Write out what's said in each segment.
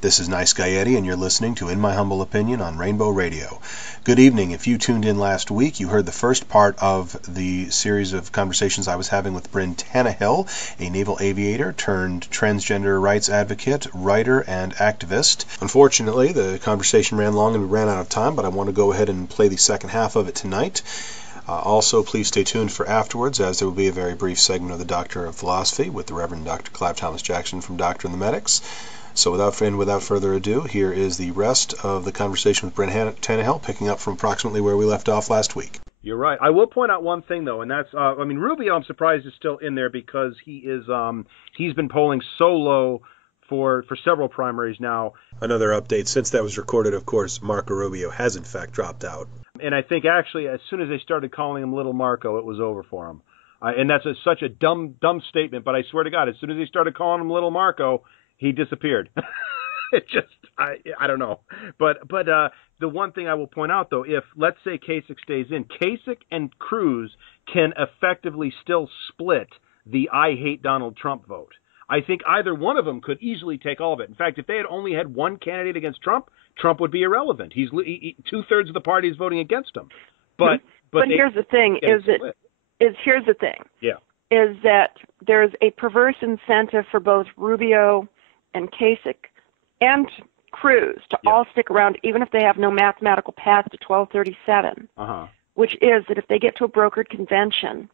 This is Nice Guy Eddie, and you're listening to In My Humble Opinion on Rainbow Radio. Good evening. If you tuned in last week, you heard the first part of the series of conversations I was having with Brynn Tannehill, a naval aviator turned transgender rights advocate, writer, and activist. Unfortunately, the conversation ran long and we ran out of time, but I want to go ahead and play the second half of it tonight. Also, please stay tuned for afterwards, as there will be a very brief segment of the Doctor of Philosophy with the Reverend Dr. Clive Thomas Jackson from Doctor and the Medics. So without further ado, here is the rest of the conversation with Brynn Tannehill, picking up from approximately where we left off last week. You're right. I will point out one thing, though, and that's, Rubio, I'm surprised, is still in there because he's been polling so low for several primaries now. Another update, since that was recorded, of course, Marco Rubio has in fact dropped out. And I think actually as soon as they started calling him Little Marco, it was over for him. And that's such a dumb statement, but I swear to God, as soon as they started calling him Little Marco, he disappeared. It just, I don't know. But the one thing I will point out, though, if, let's say, Kasich stays in, Kasich and Cruz can effectively still split the I hate Donald Trump vote. I think either one of them could easily take all of it. In fact, if they had only had one candidate against Trump, Trump would be irrelevant. He's two-thirds of the party is voting against him. But here's the thing, is that there's a perverse incentive for both Rubio and Kasich and Cruz to all stick around, even if they have no mathematical path to 1237, which is that if they get to a brokered convention,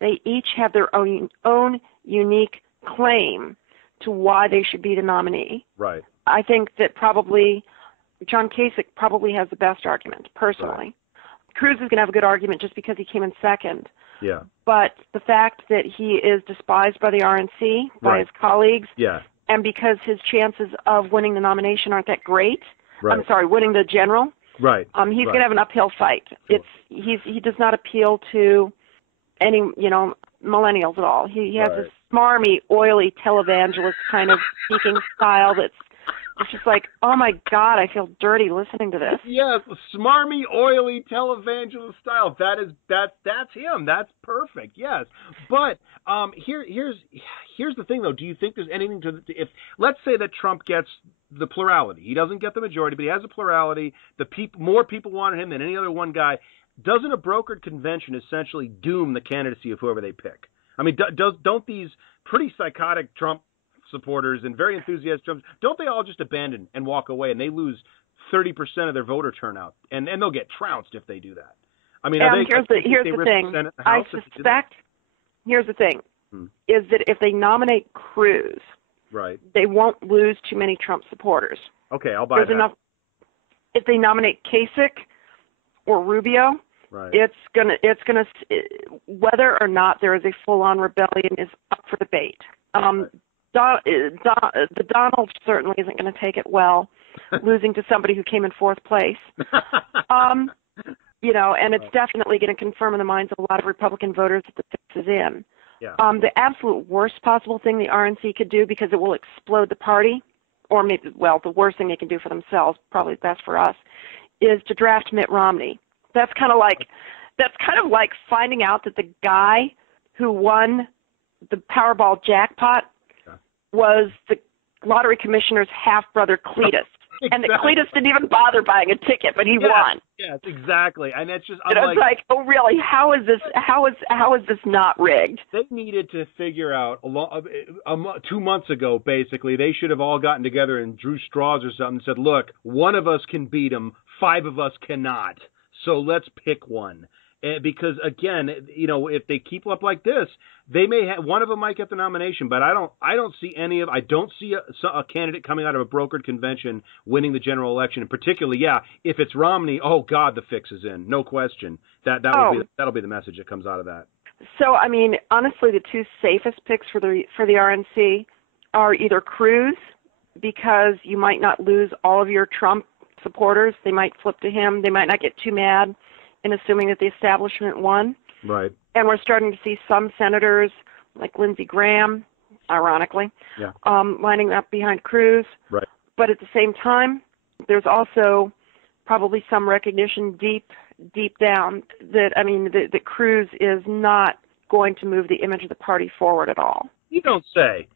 they each have their own unique claim to why they should be the nominee. Right. I think that probably John Kasich probably has the best argument, personally. Right. Cruz is going to have a good argument just because he came in second. Yeah. But the fact that he is despised by the RNC, by his colleagues, and because his chances of winning the nomination aren't that great, winning the general, he's going to have an uphill fight. He does not appeal to any, millennials at all. He has this smarmy, oily televangelist kind of speaking style that's it's just like, oh my God, I feel dirty listening to this. Yes, smarmy, oily televangelist style. That's him. That's perfect. Yes, but here's the thing though. Do you think there's anything to if let's say that Trump gets the plurality, he doesn't get the majority, but he has a plurality. More people wanted him than any other one guy. Doesn't a brokered convention essentially doom the candidacy of whoever they pick? I mean, don't these pretty psychotic Trump supporters and very enthusiastic Trump, don't they all just abandon and walk away, and they lose 30% of their voter turnout, and they'll get trounced if they do that? I mean, here's the thing. I suspect. Here's the thing, is that if they nominate Cruz, they won't lose too many Trump supporters. Okay, I'll buy that. Enough. If they nominate Kasich or Rubio, it's gonna whether or not there is a full-on rebellion is up for debate. The Donald certainly isn't going to take it well, losing to somebody who came in fourth place. And it's definitely going to confirm in the minds of a lot of Republican voters that the fix is in. Yeah. The absolute worst possible thing the RNC could do, because it will explode the party, or maybe, the worst thing they can do for themselves, probably best for us, is to draft Mitt Romney. That's kind of like finding out that the guy who won the Powerball jackpot was the lottery commissioner's half-brother Cletus. Exactly. And that Cletus didn't even bother buying a ticket, but he won. Yes, exactly. And it's just, it's like, oh really? How is this not rigged? They needed to figure out 2 months ago, basically, they should have all gotten together and drew straws or something and said, look, one of us can beat him, 5 of us cannot. So let's pick one. Because again, if they keep up like this, they may have one of them might get the nomination, but I don't see a candidate coming out of a brokered convention winning the general election. And particularly, if it's Romney, oh God, the fix is in, no question. That'll be the message that comes out of that. So I mean, honestly, the two safest picks for the RNC are either Cruz, because you might not lose all of your Trump supporters. They might flip to him. They might not get too mad in assuming that the establishment won. Right. And we're starting to see some senators, like Lindsey Graham, ironically, lining up behind Cruz. Right. But at the same time, there's also probably some recognition deep down that, that Cruz is not going to move the image of the party forward at all. You don't say.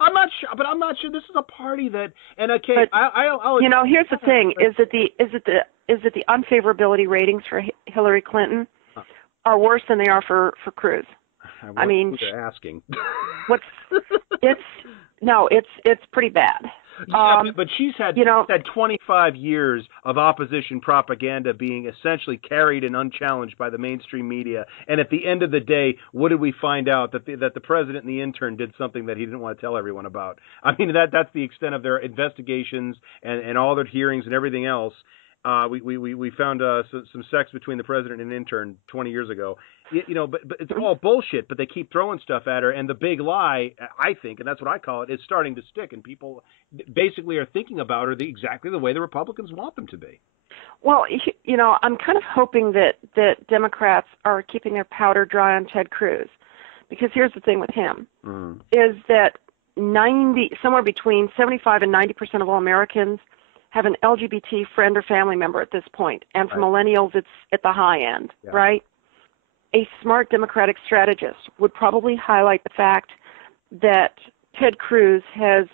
I'm not sure, but I'm not sure this is a party that. And okay, but, I'll here's the thing: is that the unfavorability ratings for Hillary Clinton are worse than they are for Cruz. I mean, they're asking. It's pretty bad. Yeah, but she's had 25 years of opposition propaganda being essentially carried and unchallenged by the mainstream media. And at the end of the day, what did we find out? That the president and the intern did something that he didn't want to tell everyone about. I mean, that's the extent of their investigations and all their hearings and everything else. We found some sex between the president and an intern 20 years ago. But it's all bullshit. But they keep throwing stuff at her, and the big lie, I think, and that's what I call it, is starting to stick, and people basically are thinking about her exactly the way the Republicans want them to be. Well, I'm kind of hoping that Democrats are keeping their powder dry on Ted Cruz, because here's the thing with him, is that somewhere between 75 and 90% of all Americans have an LGBT friend or family member at this point, and for millennials, it's at the high end, right? A smart Democratic strategist would probably highlight the fact that Ted Cruz has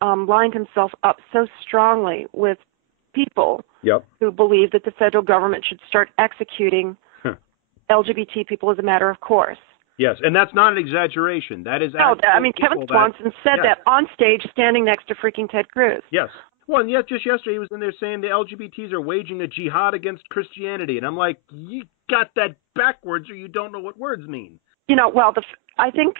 lined himself up so strongly with people who believe that the federal government should start executing LGBT people as a matter of course. Yes, and that's not an exaggeration. That is. No, I mean, Kevin Swanson said that on stage, standing next to freaking Ted Cruz. Yes. Well, and just yesterday he was in there saying the LGBTs are waging a jihad against Christianity, and I'm like, you got that backwards, or you don't know what words mean. I think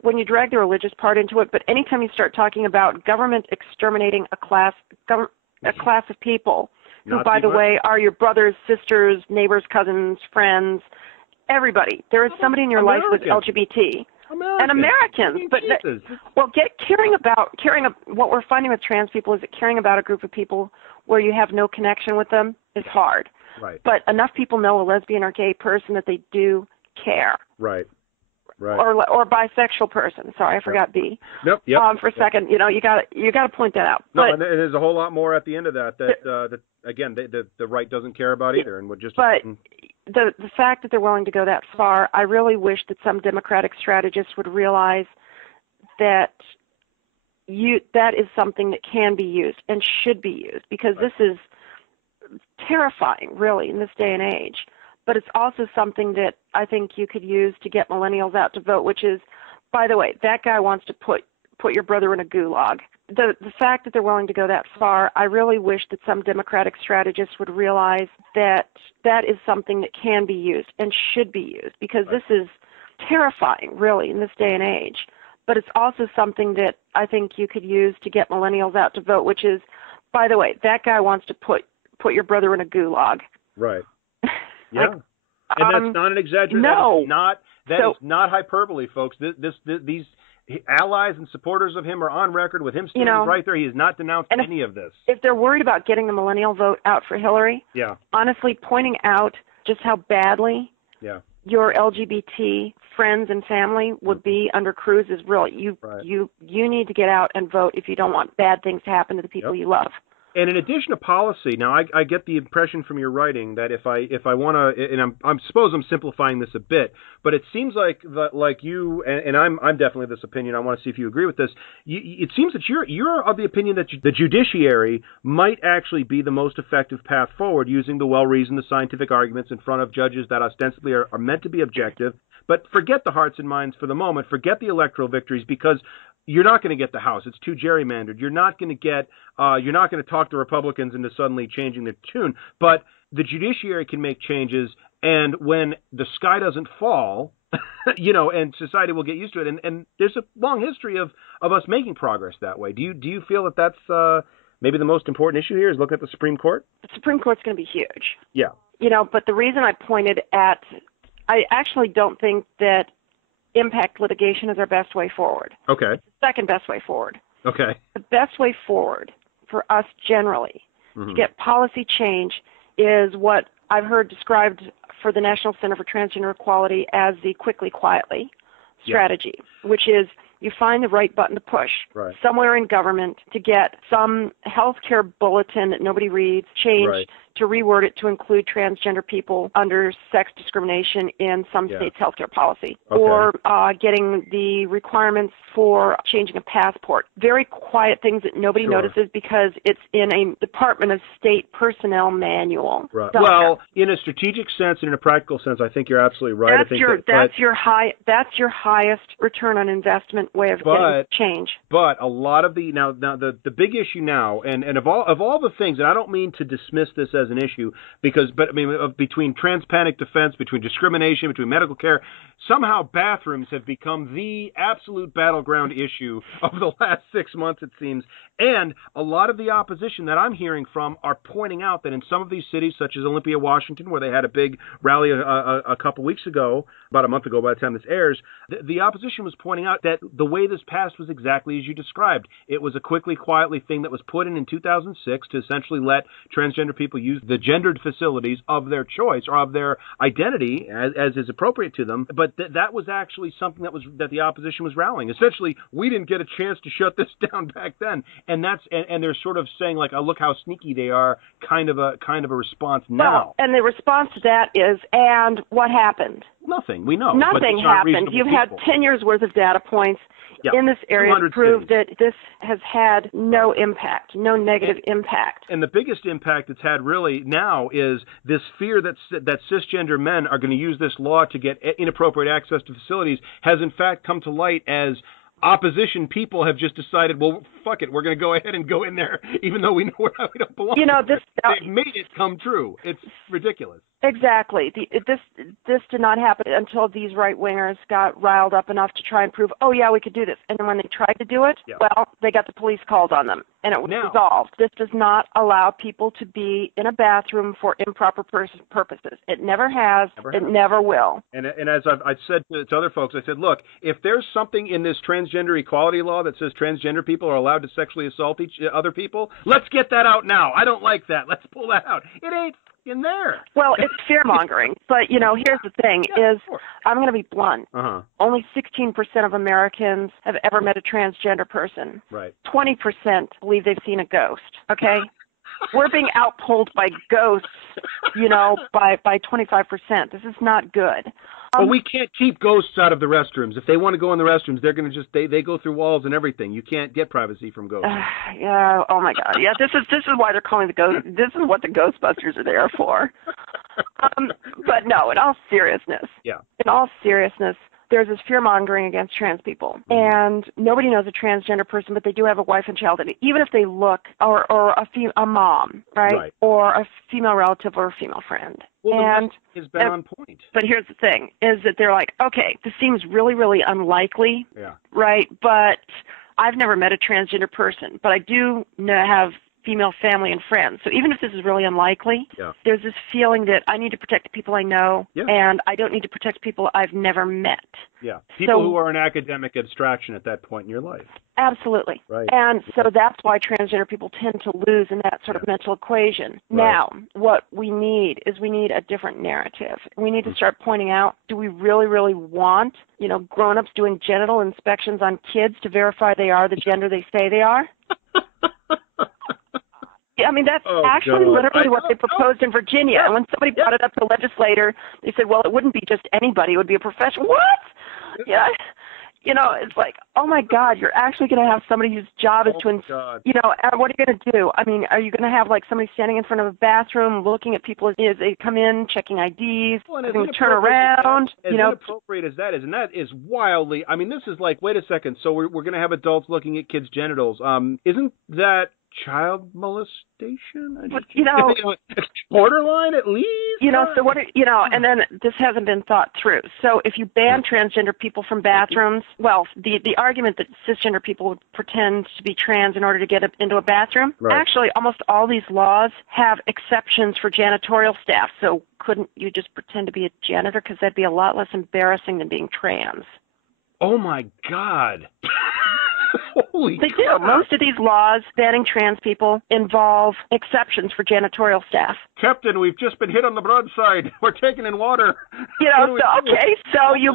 when you drag the religious part into it, but anytime you start talking about government exterminating a class of people, who, by the way, are your brothers, sisters, neighbors, cousins, friends, everybody. There is somebody in your life with LGBT. Americans, but what we're finding with trans people is that caring about a group of people where you have no connection with them is hard. Right. But enough people know a lesbian or gay person that they do care. Right. Right. Or bisexual person. Sorry, I forgot B. Nope. For a second, you got to point that out. No, and there's a whole lot more at the end of that again the right doesn't care about either, and would just. But the fact that they're willing to go that far, I really wish that some Democratic strategists would realize that that is something that can be used and should be used, because this is terrifying, really, in this day and age. But it's also something that I think you could use to get millennials out to vote, which is, by the way, that guy wants to put your brother in a gulag. The fact that they're willing to go that far, I really wish that some Democratic strategists would realize that that is something that can be used and should be used, because this is terrifying, really, in this day and age. But it's also something that I think you could use to get millennials out to vote, which is, by the way, that guy wants to put your brother in a gulag. Right. Yeah. And that's not an exaggeration. No. That is not hyperbole, folks. These allies and supporters of him are on record with him standing right there. He has not denounced any of this. If they're worried about getting the millennial vote out for Hillary, honestly, pointing out just how badly your LGBT friends and family would be under Cruz is real. You need to get out and vote if you don't want bad things to happen to the people you love. And in addition to policy, now I get the impression from your writing that if I want to, and I suppose I'm simplifying this a bit, but it seems like you and I'm definitely of this opinion. I want to see if you agree with this. It seems that you're of the opinion that the judiciary might actually be the most effective path forward, using the well-reasoned, the scientific arguments in front of judges that ostensibly are meant to be objective. But forget the hearts and minds for the moment. Forget the electoral victories, because you're not going to get the House. It's too gerrymandered. You're not going to talk the Republicans into suddenly changing their tune. But the judiciary can make changes, and when the sky doesn't fall, and society will get used to it. And there's a long history of us making progress that way. Do you feel that that's maybe the most important issue here is looking at the Supreme Court? The Supreme Court's going to be huge. Yeah. But the reason I pointed at, I actually don't think that impact litigation is our best way forward. Okay. It's the second best way forward. Okay. The best way forward for us generally to get policy change is what I've heard described for the National Center for Transgender Equality as the quickly, quietly strategy, which is you find the right button to push somewhere in government to get some healthcare bulletin that nobody reads changed to reword it to include transgender people under sex discrimination in some states' healthcare policy, or getting the requirements for changing a passport. Very quiet things that nobody notices because it's in a Department of State personnel manual. Right. Well, in a strategic sense and in a practical sense, I think you're absolutely right. That's your highest return on investment way of getting change. But a lot of the the big issue now, and of all the things, and I don't mean to dismiss this as an issue, between trans-panic defense, between discrimination, between medical care, somehow bathrooms have become the absolute battleground issue of the last 6 months, it seems. And a lot of the opposition that I'm hearing from are pointing out that in some of these cities, such as Olympia, Washington, where they had a big rally a couple weeks ago, about a month ago by the time this airs, the opposition was pointing out that the way this passed was exactly as you described. It was a quickly, quietly thing that was put in 2006 to essentially let transgender people use the gendered facilities of their choice or of their identity as is appropriate to them. But that was actually something that the opposition was rallying. Essentially, we didn't get a chance to shut this down back then, and they're sort of saying like, oh, look how sneaky they are, kind of a response now. Well, and the response to that is, and what happened? Nothing. We know. Nothing happened. You've had 10 years worth of data points in this area to prove that this has had no impact, no negative impact. And the biggest impact it's had really now is this fear that cisgender men are going to use this law to get inappropriate access to facilities has in fact come to light as opposition people have just decided, well, fuck it, we're going to go ahead and go in there, even though we know we don't belong. They've made it come true. It's ridiculous. Exactly. This did not happen until these right-wingers got riled up enough to try and prove, oh, yeah, we could do this. And then when they tried to do it, well, they got the police called on them, and it was resolved. This does not allow people to be in a bathroom for improper purposes. It never has. It never will. And as I've said to other folks, I said, look, if there's something in this transgender equality law that says transgender people are allowed to sexually assault other people, let's get that out now. I don't like that. Let's pull that out. It ain't in there. Well, it's fear-mongering. But, here's the thing, I'm going to be blunt. Only 16% of Americans have ever met a transgender person. Right. 20% believe they've seen a ghost, okay? We're being outpolled by ghosts, by 25%. This is not good. Well, we can't keep ghosts out of the restrooms. If they want to go in the restrooms, they're going to they go through walls and everything. You can't get privacy from ghosts. Yeah. Oh my God. Yeah. This is why they're calling the ghost. This is what the Ghostbusters are there for. But no, in all seriousness. Yeah. In all seriousness, there's this fear-mongering against trans people. And nobody knows a transgender person, but they do have a wife and child. And even if they look, or a mom, right? Or a female relative or a female friend. Well, and has been on point. But here's the thing, is that they're like, okay, this seems really, really unlikely, right? But I've never met a transgender person, but I do have female family and friends. So even if this is really unlikely, there's this feeling that I need to protect the people I know, and I don't need to protect people I've never met. Yeah, people who are an academic abstraction at that point in your life. Absolutely. Right. And so that's why transgender people tend to lose in that sort of mental equation. Now, what we need is a different narrative. We need to start pointing out, do we really, really want, grown-ups doing genital inspections on kids to verify they are the gender they say they are? I mean, that's literally what they proposed in Virginia. And when somebody brought it up to the legislator, they said, well, it wouldn't be just anybody. It would be a professional. What? Yeah. It's like, oh, my God, you're actually going to have somebody whose job is and what are you going to do? I mean, are you going to have, like, somebody standing in front of a bathroom looking at people as they come in, checking IDs, having to turn around? As inappropriate as that is, and that is wildly, I mean, this is like, wait a second, so we're going to have adults looking at kids' genitals. Isn't that child molestation? Borderline at least? So what, and then this hasn't been thought through. So if you ban transgender people from bathrooms, well, the argument that cisgender people would pretend to be trans in order to get into a bathroom, actually almost all these laws have exceptions for janitorial staff. So couldn't you just pretend to be a janitor? Because that'd be a lot less embarrassing than being trans. Oh, my God. Holy They crap. do. Most of these laws banning trans people involve exceptions for janitorial staff. Captain, we've just been hit on the broadside. We're taking in water. You know, so you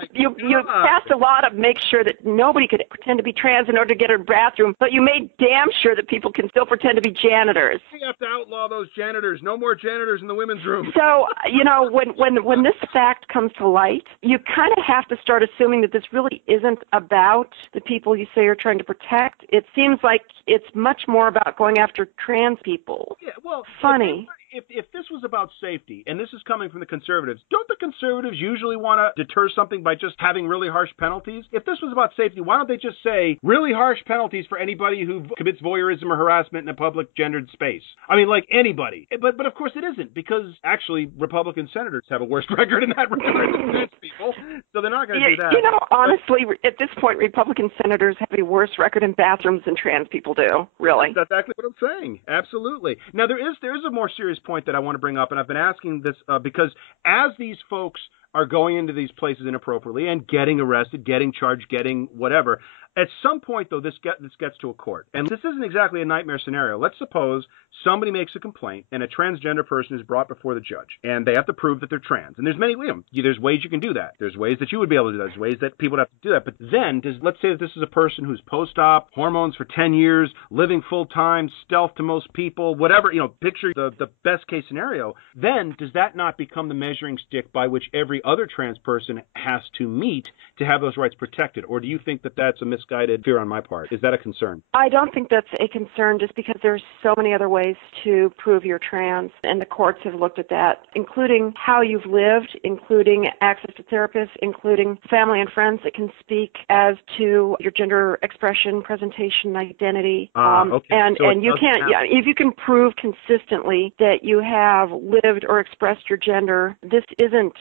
passed a law to make sure that nobody could pretend to be trans in order to get a bathroom, but you made damn sure that people can still pretend to be janitors. We have to outlaw those janitors. No more janitors in the women's room. So, you know, when this fact comes to light, you kind of have to start assuming that this really isn't about the people you say you're trying to protect. It seems like it's much more about going after trans people. Yeah, well, funny. If this was about safety, and this is coming from the conservatives, don't the conservatives usually want to deter something by just having really harsh penalties? If this was about safety, why don't they just say really harsh penalties for anybody who commits voyeurism or harassment in a public gendered space? I mean, like anybody. But of course it isn't, because actually Republican senators have a worse record in that regard than trans people, so they're not going to do that. You know, honestly, at this point, Republican senators have a worse record in bathrooms than trans people do, really. That's exactly what I'm saying. Absolutely. Now, there is a more serious point that I want to bring up, and I've been asking this because as these folks are going into these places inappropriately and getting arrested, getting charged, getting whatever, at some point, though, this gets to a court. And this isn't exactly a nightmare scenario. Let's suppose somebody makes a complaint and a transgender person is brought before the judge, and they have to prove that they're trans. And there's there's ways you can do that. There's ways that you would be able to do that. There's ways that people would have to do that. But then, let's say that this is a person who's post-op, hormones for 10 years, living full-time, stealth to most people, whatever, picture the best-case scenario. Then, does that not become the measuring stick by which every other trans person has to meet to have those rights protected? Or do you think that that's a misguided fear on my part? Is that a concern? I don't think that's a concern, just because there's so many other ways to prove you're trans, and the courts have looked at that, including how you've lived, including access to therapists, including family and friends that can speak as to your gender expression, presentation, identity. Okay. And you can't, if you can prove consistently that you have lived or expressed your gender, this isn't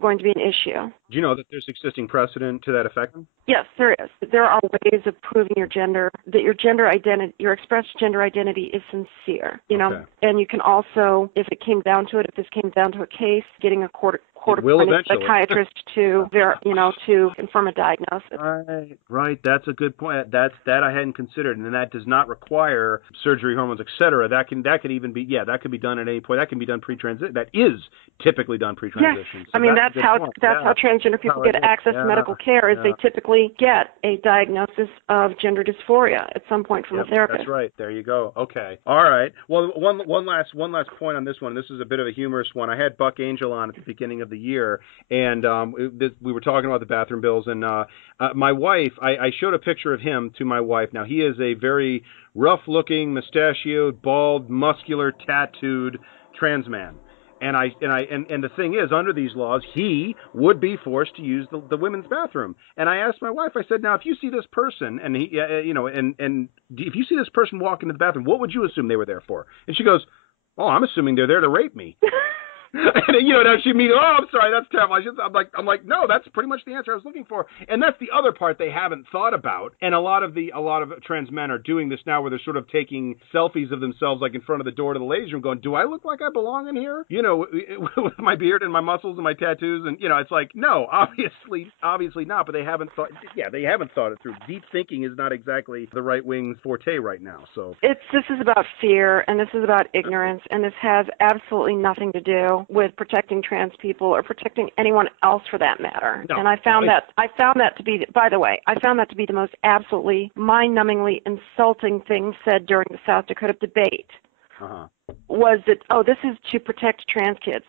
going to be an issue. Do you know that there's existing precedent to that effect? Yes, there is. There are ways of proving your gender, that your gender identity, your expressed gender identity is sincere, Okay. And you can also, if this came down to a case, getting a court-appointed psychiatrist to confirm a diagnosis. Right. That's a good point. That I hadn't considered, and that does not require surgery, hormones, etc. That could even be that could be done at any point. That can be done pre-transition. That is typically done pre-transition. Yes. So that's how transgender people get access to medical care. Is they typically get a diagnosis of gender dysphoria at some point from a therapist. That's right. There you go. Okay. All right. Well, one last point on this one. This is a bit of a humorous one. I had Buck Angel on at the beginning of the year, and we were talking about the bathroom bills, and my wife, I showed a picture of him to my wife. Now, he is a very rough-looking, mustachioed, bald, muscular, tattooed trans man. And the thing is, under these laws, he would be forced to use the women's bathroom. And I asked my wife, I said, now, if you see this person, and he, and if you see this person walk into the bathroom, what would you assume they were there for? And she goes, oh, I'm assuming they're there to rape me. And now she means, oh, I'm sorry, that's terrible. I'm like, no, that's pretty much the answer I was looking for. And that's the other part they haven't thought about. And a lot of trans men are doing this now, where they're sort of taking selfies of themselves, like in front of the door to the ladies' room, going, do I look like I belong in here? With my beard and my muscles and my tattoos, and it's like, no, obviously not. But they haven't thought. Yeah, they haven't thought it through. Deep thinking is not exactly the right wing's forte right now. So this is about fear, and this is about ignorance, and this has absolutely nothing to do with protecting trans people or protecting anyone else for that matter. No. And I found that to be, by the way, the most absolutely mind-numbingly insulting thing said during the South Dakota debate. Was that, this is to protect trans kids.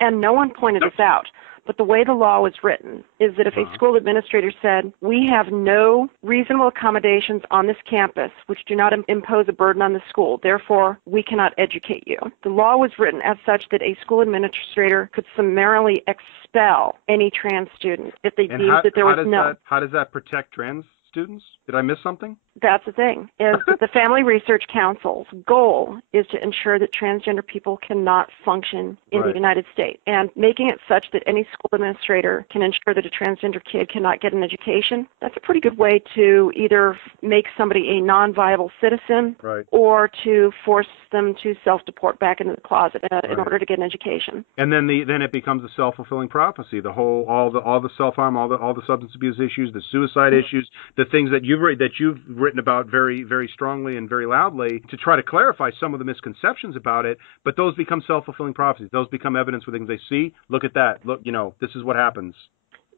And no one pointed this out. But the way the law was written is that if a school administrator said, we have no reasonable accommodations on this campus which do not impose a burden on the school, therefore we cannot educate you. The law was written as such that a school administrator could summarily expel any trans student if they deemed that there was no... How does that protect trans students? Did I miss something? That's the thing, is that the Family Research Council's goal is to ensure that transgender people cannot function in the United States. And making it such that any school administrator can ensure that a transgender kid cannot get an education, that's a pretty good way to either make somebody a non-viable citizen or to force them to self-deport back into the closet in order to get an education. And then it becomes a self-fulfilling prophecy. All the self-harm, all the substance abuse issues, the suicide issues, the things that you've written about very, very strongly and very loudly to try to clarify some of the misconceptions about it. But those become self-fulfilling prophecies. Those become evidence for things they see. Look at that. Look, this is what happens.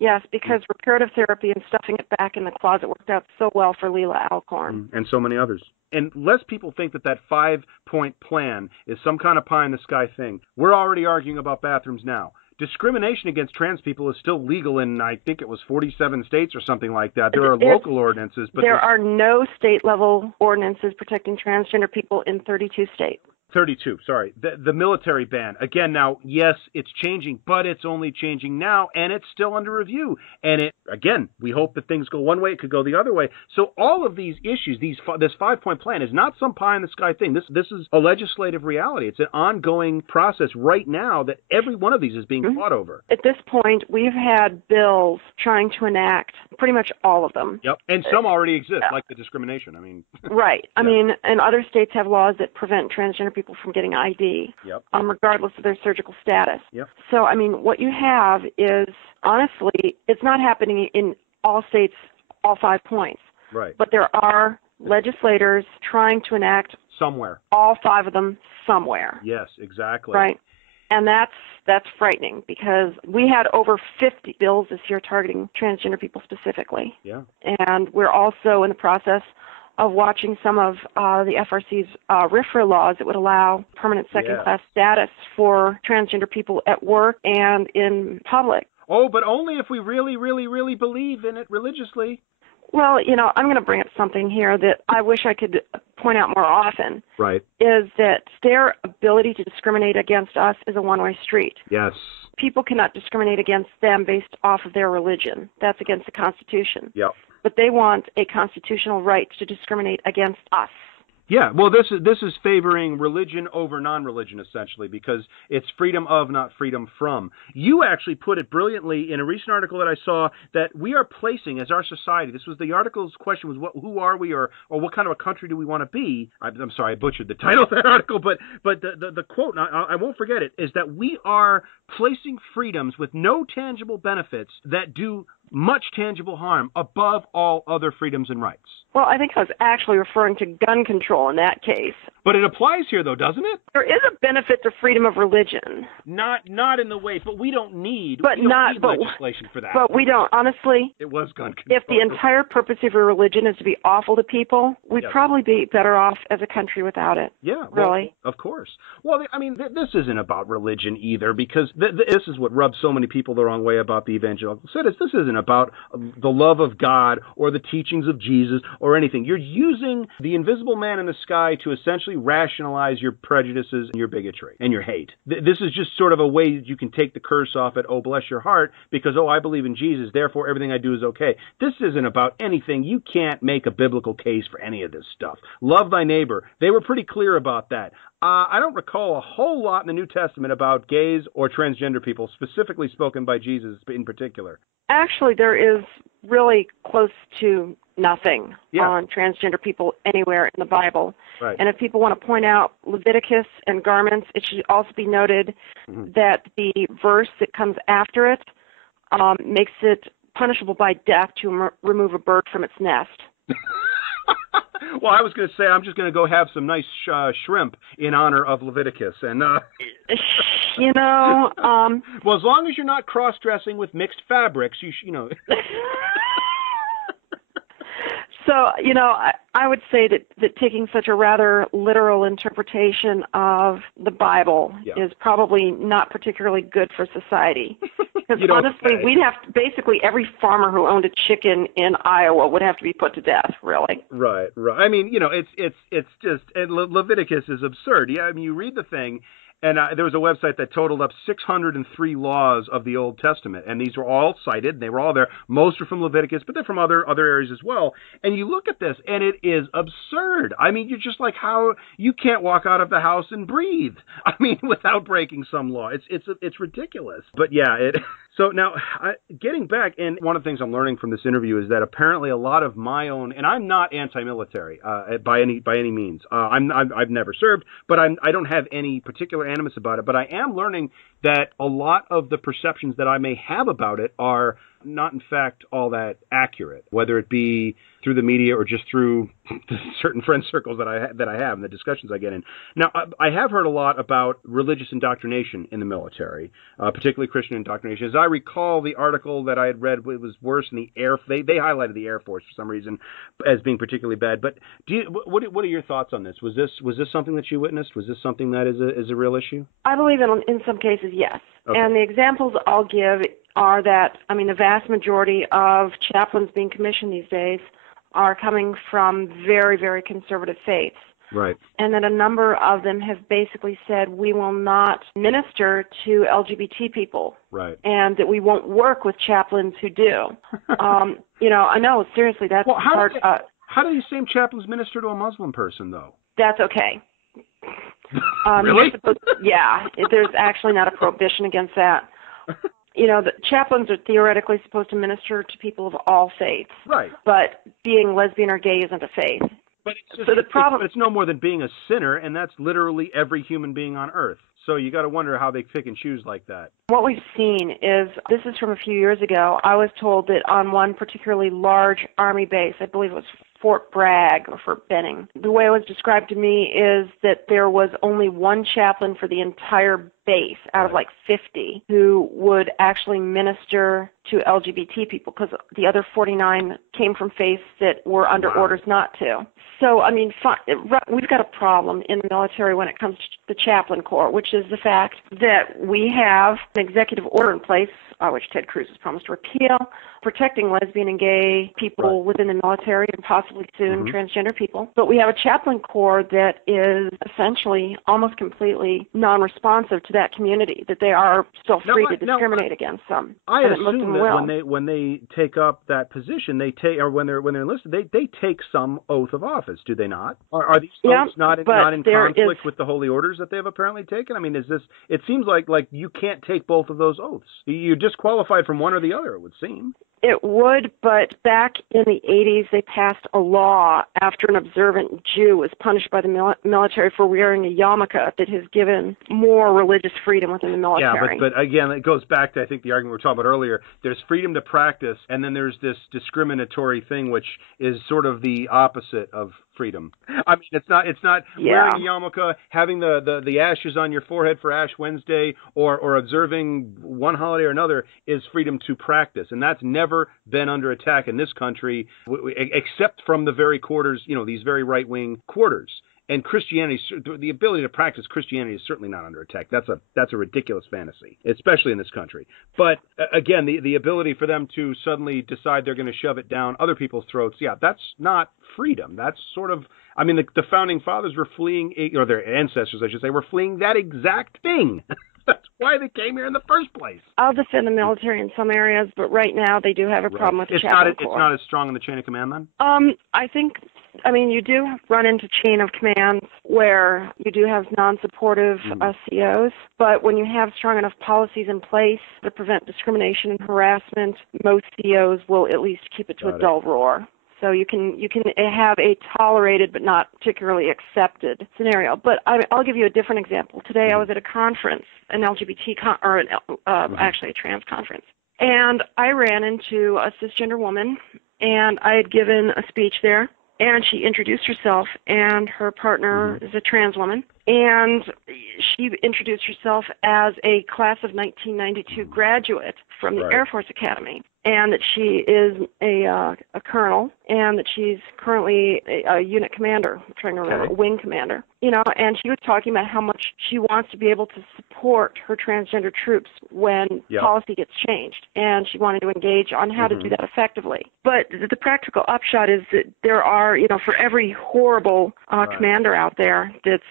Yes, because reparative therapy and stuffing it back in the closet worked out so well for Leila Alcorn. And so many others. And less people think that 5-point plan is some kind of pie-in-the-sky thing. We're already arguing about bathrooms now. Discrimination against trans people is still legal in, I think it was 47 states or something like that. There are local ordinances. But there are no state-level ordinances protecting transgender people in 32 states. 32, sorry. The military ban. Again, now, yes, it's changing, but it's only changing now, and it's still under review. And again, we hope that things go one way, it could go the other way. So all of these issues, this 5-point plan is not some pie-in-the-sky thing. This is a legislative reality. It's an ongoing process right now that every one of these is being fought over. At this point, we've had bills trying to enact pretty much all of them. Yep, and some already exist, like the discrimination. I mean, right. I mean, and other states have laws that prevent transgender people from getting ID, regardless of their surgical status. Yep. So, I mean, what you have is, honestly, it's not happening in all states, all 5 points. Right. But there are legislators trying to enact somewhere all 5 of them somewhere. Yes, exactly. Right. And that's frightening because we had over 50 bills this year targeting transgender people specifically. Yeah. And we're also in the process of watching some of the FRC's RFRA laws that would allow permanent second-class status for transgender people at work and in public. Oh, but only if we really, really, really believe in it religiously. Well, I'm going to bring up something here that I wish I could point out more often. Right. Is that their ability to discriminate against us is a one-way street. Yes. People cannot discriminate against them based off of their religion. That's against the Constitution. Yep. But they want a constitutional right to discriminate against us. Yeah, well, this is favoring religion over non-religion, essentially, because it's freedom of, not freedom from. You actually put it brilliantly in a recent article that I saw that we are placing as our society. This was the article's question was, who are we, or what kind of a country do we want to be? I'm sorry, I butchered the title of that article, but the quote, and I won't forget it, is that we are placing freedoms with no tangible benefits that do much tangible harm above all other freedoms and rights. Well, I think I was actually referring to gun control in that case. But it applies here, though, doesn't it? There is a benefit to freedom of religion. Not in the way, but we don't need legislation for that. But we don't, honestly. It was gun control. If the entire purpose of your religion is to be awful to people, we'd probably be better off as a country without it. Yeah, really. Well, of course. Well, I mean, this isn't about religion either, because this is what rubs so many people the wrong way about the evangelical status. This isn't about the love of God or the teachings of Jesus or anything. You're using the invisible man in the sky to essentially rationalize your prejudices and your bigotry and your hate. This is just sort of a way that you can take the curse off at, oh, bless your heart, because, oh, I believe in Jesus, therefore everything I do is okay. This isn't about anything. You can't make a biblical case for any of this stuff. Love thy neighbor. They were pretty clear about that. I don't recall a whole lot in the New Testament about gays or transgender people, specifically spoken by Jesus in particular. Actually, there is really close to nothing on transgender people anywhere in the Bible. Right. And if people want to point out Leviticus and garments, it should also be noted that the verse that comes after it makes it punishable by death to remove a bird from its nest. Well, I was going to say I'm just going to go have some nice shrimp in honor of Leviticus, and well, as long as you're not cross-dressing with mixed fabrics, you know. So, I would say that taking such a rather literal interpretation of the Bible is probably not particularly good for society. Because honestly, we'd have to, basically every farmer who owned a chicken in Iowa would have to be put to death, really. Right. I mean, it's just, and Leviticus is absurd. Yeah, I mean, you read the thing. And there was a website that totaled up 603 laws of the Old Testament, and these were all cited, and they were all there. Most are from Leviticus, but they're from other areas as well. And you look at this, and it is absurd. I mean, you're just like, how you can't walk out of the house and breathe. I mean, without breaking some law. It's ridiculous. But yeah, So now, getting back, and one of the things I'm learning from this interview is that apparently a lot of my own, and I'm not anti-military by any means. I've never served, but I don't have any particular animus about it. But I am learning that a lot of the perceptions that I may have about it are not in fact all that accurate, whether it be through the media or just through certain friend circles that I have and the discussions I get in. Now, I have heard a lot about religious indoctrination in the military, particularly Christian indoctrination. As I recall, the article that I had read, it was worse in the Air. They highlighted the Air Force for some reason as being particularly bad. But what are your thoughts on this? Was this something that you witnessed? Was this something that is a real issue? I believe in some cases, yes. Okay. And the examples I'll give are that, the vast majority of chaplains being commissioned these days are coming from very, very conservative faiths. Right. And that a number of them have basically said, we will not minister to LGBT people. Right. And that we won't work with chaplains who do. I know, seriously, that's part of... How do these same chaplains minister to a Muslim person, though? That's okay. Really? There's actually not a prohibition against that. The chaplains are theoretically supposed to minister to people of all faiths. Right. But being lesbian or gay isn't a faith. But it's no more than being a sinner, and that's literally every human being on earth. So you got to wonder how they pick and choose like that. What we've seen is, this is from a few years ago, I was told that on one particularly large Army base, I believe it was Fort Bragg or Fort Benning, the way it was described to me is that there was only one chaplain for the entire base out of like 50 who would actually minister to LGBT people, because the other 49 came from faiths that were under orders not to. So, we've got a problem in the military when it comes to the chaplain corps, which is the fact that we have an executive order in place, which Ted Cruz has promised to repeal, protecting lesbian and gay people within the military and possibly soon transgender people. But we have a chaplain corps that is essentially almost completely non-responsive to that community, that they are still free to discriminate against them. I assume that when they take up that position, when they're enlisted, they take some oath of office, do they not? Are these folks not in conflict with the holy orders that they've apparently taken? It seems like you can't take both of those oaths. You're disqualified from one or the other, it would seem. It would, but back in the 80s, they passed a law after an observant Jew was punished by the military for wearing a yarmulke that has given more religious freedom within the military. Yeah, but again, it goes back to, I think, the argument we were talking about earlier. There's freedom to practice, and then there's this discriminatory thing, which is sort of the opposite of freedom. It's not wearing a yarmulke, having the ashes on your forehead for Ash Wednesday, or observing one holiday or another is freedom to practice, and that's never been under attack in this country, except from the very quarters, these very right-wing quarters. And Christianity, the ability to practice Christianity is certainly not under attack. That's a ridiculous fantasy, especially in this country. But again, the ability for them to suddenly decide they're going to shove it down other people's throats, that's not freedom. That's sort of, the founding fathers were fleeing, or their ancestors, I should say, were fleeing that exact thing. That's why they came here in the first place. I'll defend the military in some areas, but right now they do have a problem with the chaplain corps. It's not as strong in the chain of command, then? I think, you do run into chain of commands where you do have non-supportive COs, but when you have strong enough policies in place to prevent discrimination and harassment, most COs will at least keep it to a dull roar. So you can have a tolerated but not particularly accepted scenario. But I'll give you a different example. Today I was at a conference, an LGBT actually a trans conference, and I ran into a cisgender woman, and I had given a speech there, and she introduced herself, and her partner is a trans woman, and she introduced herself as a class of 1992 graduate from the Air Force Academy, and that she is a colonel, and that she's currently a unit commander, I'm trying to remember, a wing commander, and she was talking about how much she wants to be able to support her transgender troops when policy gets changed, and she wanted to engage on how to do that effectively. But the practical upshot is that there are, for every horrible commander out there that's,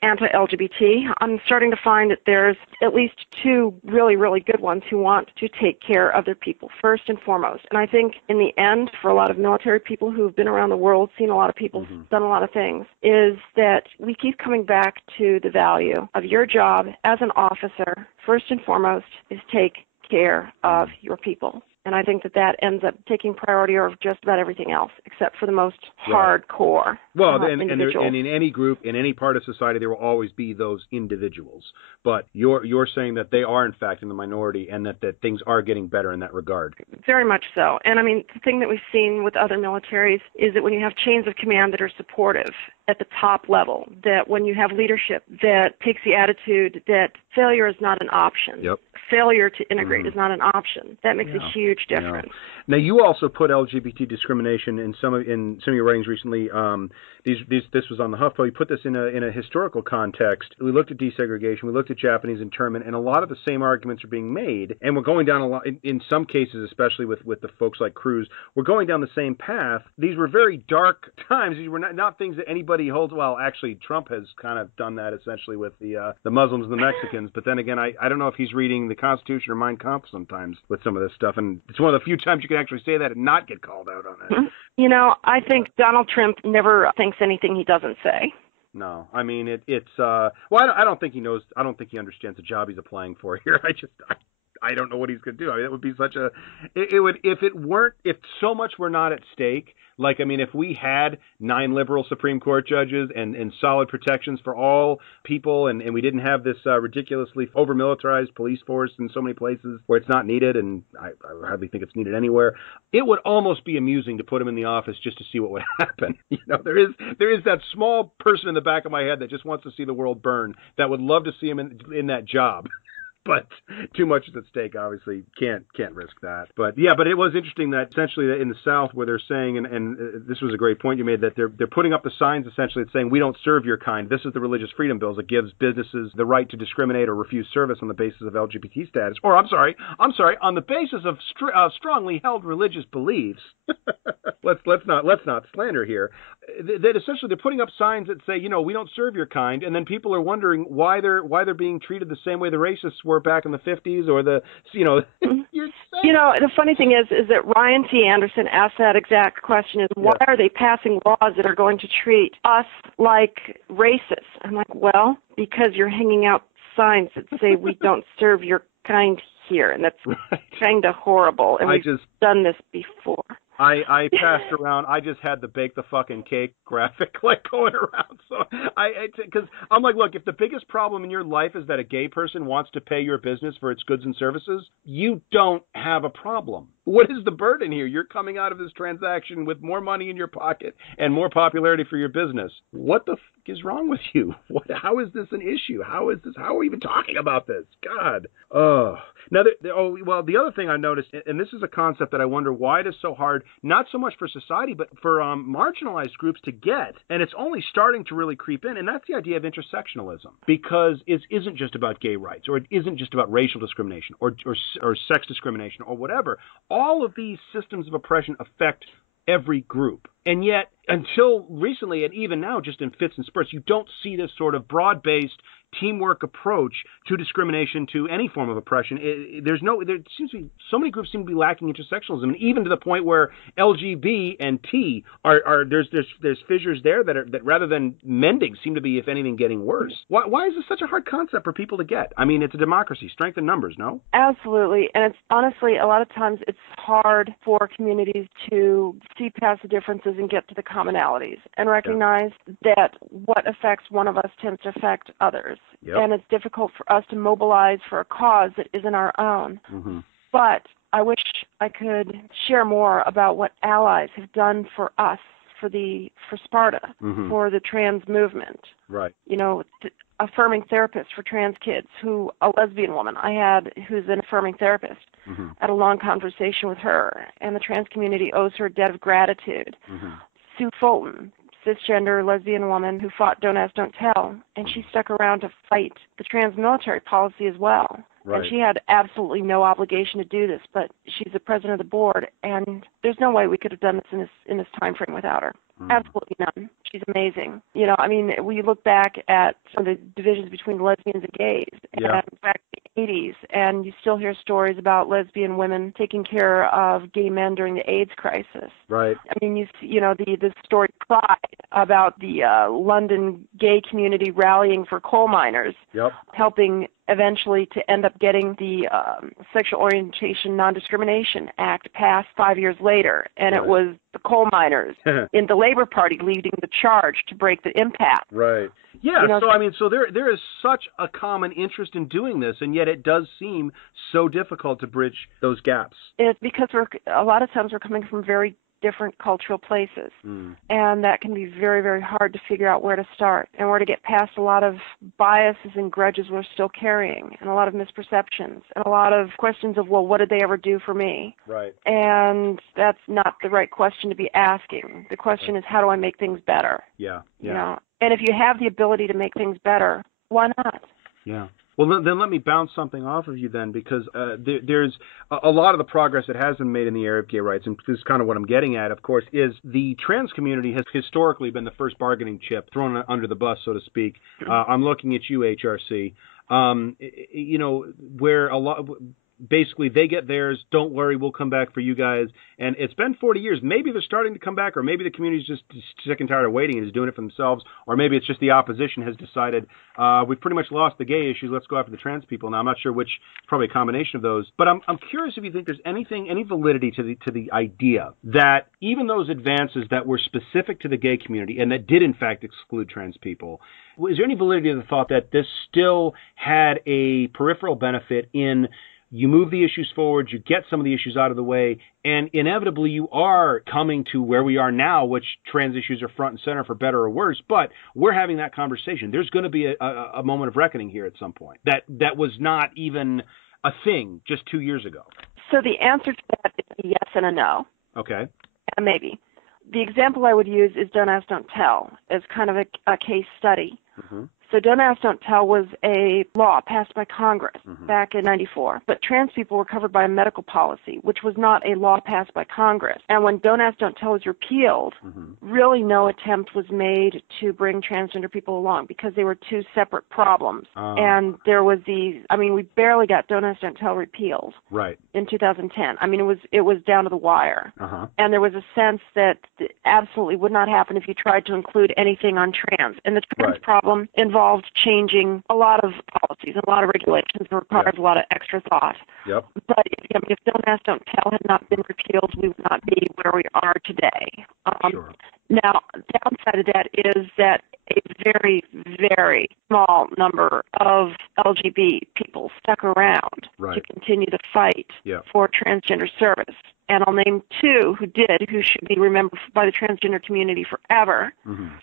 anti-LGBT, I'm starting to find that there's at least two really, really good ones who want to take care of their people first and foremost. And I think in the end, for a lot of military people who've been around the world, seen a lot of people, done a lot of things, is that we keep coming back to the value of your job as an officer, first and foremost, is take care of your people. And I think that ends up taking priority over just about everything else, except for the most hardcore individuals. And in any group, in any part of society, there will always be those individuals. But you're saying that they are, in fact, in the minority, and that things are getting better in that regard. Very much so. And I mean, the thing that we've seen with other militaries is that when you have chains of command that are supportive at the top level, that when you have leadership that takes the attitude that failure is not an option. Yep. Failure to integrate is not an option. That makes a huge difference. Now, you also put LGBT discrimination in some of your writings recently. This was on the HuffPo. You put this in a historical context. We looked at desegregation. We looked at Japanese internment, and a lot of the same arguments are being made. And we're going down a lot in some cases, especially with the folks like Cruz. We're going down the same path. These were very dark times. These were not things that anybody holds. Well, actually, Trump has kind of done that essentially with the Muslims and the Mexicans. But then again, I don't know if he's reading the Constitution or Mein Kampf sometimes with some of this stuff. And it's one of the few times you can actually say that and not get called out on it. You know, I think Donald Trump never thinks anything he doesn't say. No, I mean it's well, I don't think he knows. I don't think he understands the job he's applying for here. I don't know what he's going to do. I mean, it would be such a it would if so much were not at stake. Like, I mean, if we had 9 liberal Supreme Court judges and solid protections for all people, and we didn't have this ridiculously over-militarized police force in so many places where it's not needed, and I hardly think it's needed anywhere, it would almost be amusing to put him in the office just to see what would happen. You know, there is that small person in the back of my head that just wants to see the world burn, that would love to see him in that job. But too much is at stake, obviously. Can't risk that. But yeah, but it was interesting that essentially in the South where they're saying, and this was a great point you made, that they're putting up the signs essentially saying, we don't serve your kind. This is the religious freedom bills that gives businesses the right to discriminate or refuse service on the basis of LGBT status. Or I'm sorry, on the basis of strongly held religious beliefs. Let's not slander here. That essentially they're putting up signs that say, you know, we don't serve your kind, and then people are wondering why they're being treated the same way the racists were back in the 50s or the, you know. You know, the funny thing is that Ryan T. Anderson asked that exact question: is why are they passing laws that are going to treat us like racists? I'm like, well, because you're hanging out signs that say we don't serve your kind here, and that's kind of horrible. And we've done this before. I passed around. I just had the bake the fucking cake graphic like going around. So because I'm like, look, if the biggest problem in your life is that a gay person wants to pay your business for its goods and services, you don't have a problem. What is the burden here? You're coming out of this transaction with more money in your pocket and more popularity for your business. What the fuck is wrong with you? How is this an issue? How are we even talking about this? God. Now, the other thing I noticed, and this is a concept that I wonder why it is so hard, not so much for society, but for marginalized groups to get, and it's only starting to really creep in, and that's the idea of intersectionalism, because it isn't just about gay rights, or it isn't just about racial discrimination, or sex discrimination, or whatever. All of these systems of oppression affect every group. And yet, until recently, and even now, just in fits and spurts, you don't see this sort of broad-based teamwork approach to discrimination, to any form of oppression. There seems to be so many groups seem to be lacking intersectionalism, and even to the point where LGB and T there's fissures there that rather than mending seem to be, if anything, getting worse. Why is this such a hard concept for people to get? I mean, it's a democracy, strength in numbers, no? Absolutely, and it's honestly a lot of times it's hard for communities to see past the differences and get to the commonalities and recognize that what affects one of us tends to affect others. Yep. And it's difficult for us to mobilize for a cause that isn't our own. Mm-hmm. But I wish I could share more about what allies have done for us, for SPARTA, mm-hmm. for the trans movement. Right. You know, affirming therapists for trans kids, a lesbian woman who's an affirming therapist. Mm-hmm. Had a long conversation with her, and the trans community owes her a debt of gratitude. Mm-hmm. Sue Fulton, cisgender lesbian woman who fought Don't Ask, Don't Tell, and she stuck around to fight the trans military policy as well. Right. And she had absolutely no obligation to do this, but she's the president of the board, and there's no way we could have done this in this time frame without her. Absolutely none. She's amazing. You know, I mean, we look back at some of the divisions between lesbians and gays, and back in the 80s, and you still hear stories about lesbian women taking care of gay men during the AIDS crisis. Right. I mean, the story Pride about the London gay community rallying for coal miners, helping eventually to end up getting the Sexual Orientation Non-Discrimination Act passed 5 years later, and it was the coal miners in the Labor Party leading the charge to break the impasse. Right. Yeah, so there is such a common interest in doing this, and yet it does seem so difficult to bridge those gaps. It's because a lot of times we're coming from very different cultural places, and that can be very, very hard to figure out where to start and where to get past a lot of biases and grudges we're still carrying, and a lot of misperceptions, and a lot of questions of, well, what did they ever do for me? Right. And that's not the right question to be asking. The question is, how do I make things better? Yeah. You know? And if you have the ability to make things better, why not? Yeah. Well, then let me bounce something off of you then, because there's a lot of the progress that has been made in the area of gay rights, and this is kind of what I'm getting at, of course, is the trans community has historically been the first bargaining chip thrown under the bus, so to speak. I'm looking at you, HRC, where a lot... Basically, they get theirs. Don't worry, we'll come back for you guys. And it's been 40 years. Maybe they're starting to come back, or maybe the community's just sick and tired of waiting and is doing it for themselves, or maybe it's just the opposition has decided we've pretty much lost the gay issues. Let's go after the trans people. Now, I'm not sure which. Probably a combination of those. But I'm curious if you think there's any validity to the idea that even those advances that were specific to the gay community and that did in fact exclude trans people, is there any validity to the thought that this still had a peripheral benefit in you move the issues forward, you get some of the issues out of the way, and inevitably you are coming to where we are now, which trans issues are front and center for better or worse, but we're having that conversation. There's going to be a moment of reckoning here at some point. That was not even a thing just 2 years ago. So the answer to that is a yes and a no. Okay. And maybe. The example I would use is Don't Ask, Don't Tell as kind of a case study. Mm-hmm. So Don't Ask, Don't Tell was a law passed by Congress back in 94. But trans people were covered by a medical policy, which was not a law passed by Congress. And when Don't Ask, Don't Tell was repealed, really no attempt was made to bring transgender people along because they were two separate problems. And there was we barely got Don't Ask, Don't Tell repealed in 2010. I mean, it was down to the wire. And there was a sense that absolutely would not happen if you tried to include anything on trans. And the trans problem involved changing a lot of policies and a lot of regulations and requires a lot of extra thought. Yep. But if Don't Ask, Don't Tell had not been repealed, we would not be where we are today. Sure. Now, the downside of that is that a very, very small number of LGBT people stuck around to continue the fight for transgender service. And I'll name two who should be remembered by the transgender community forever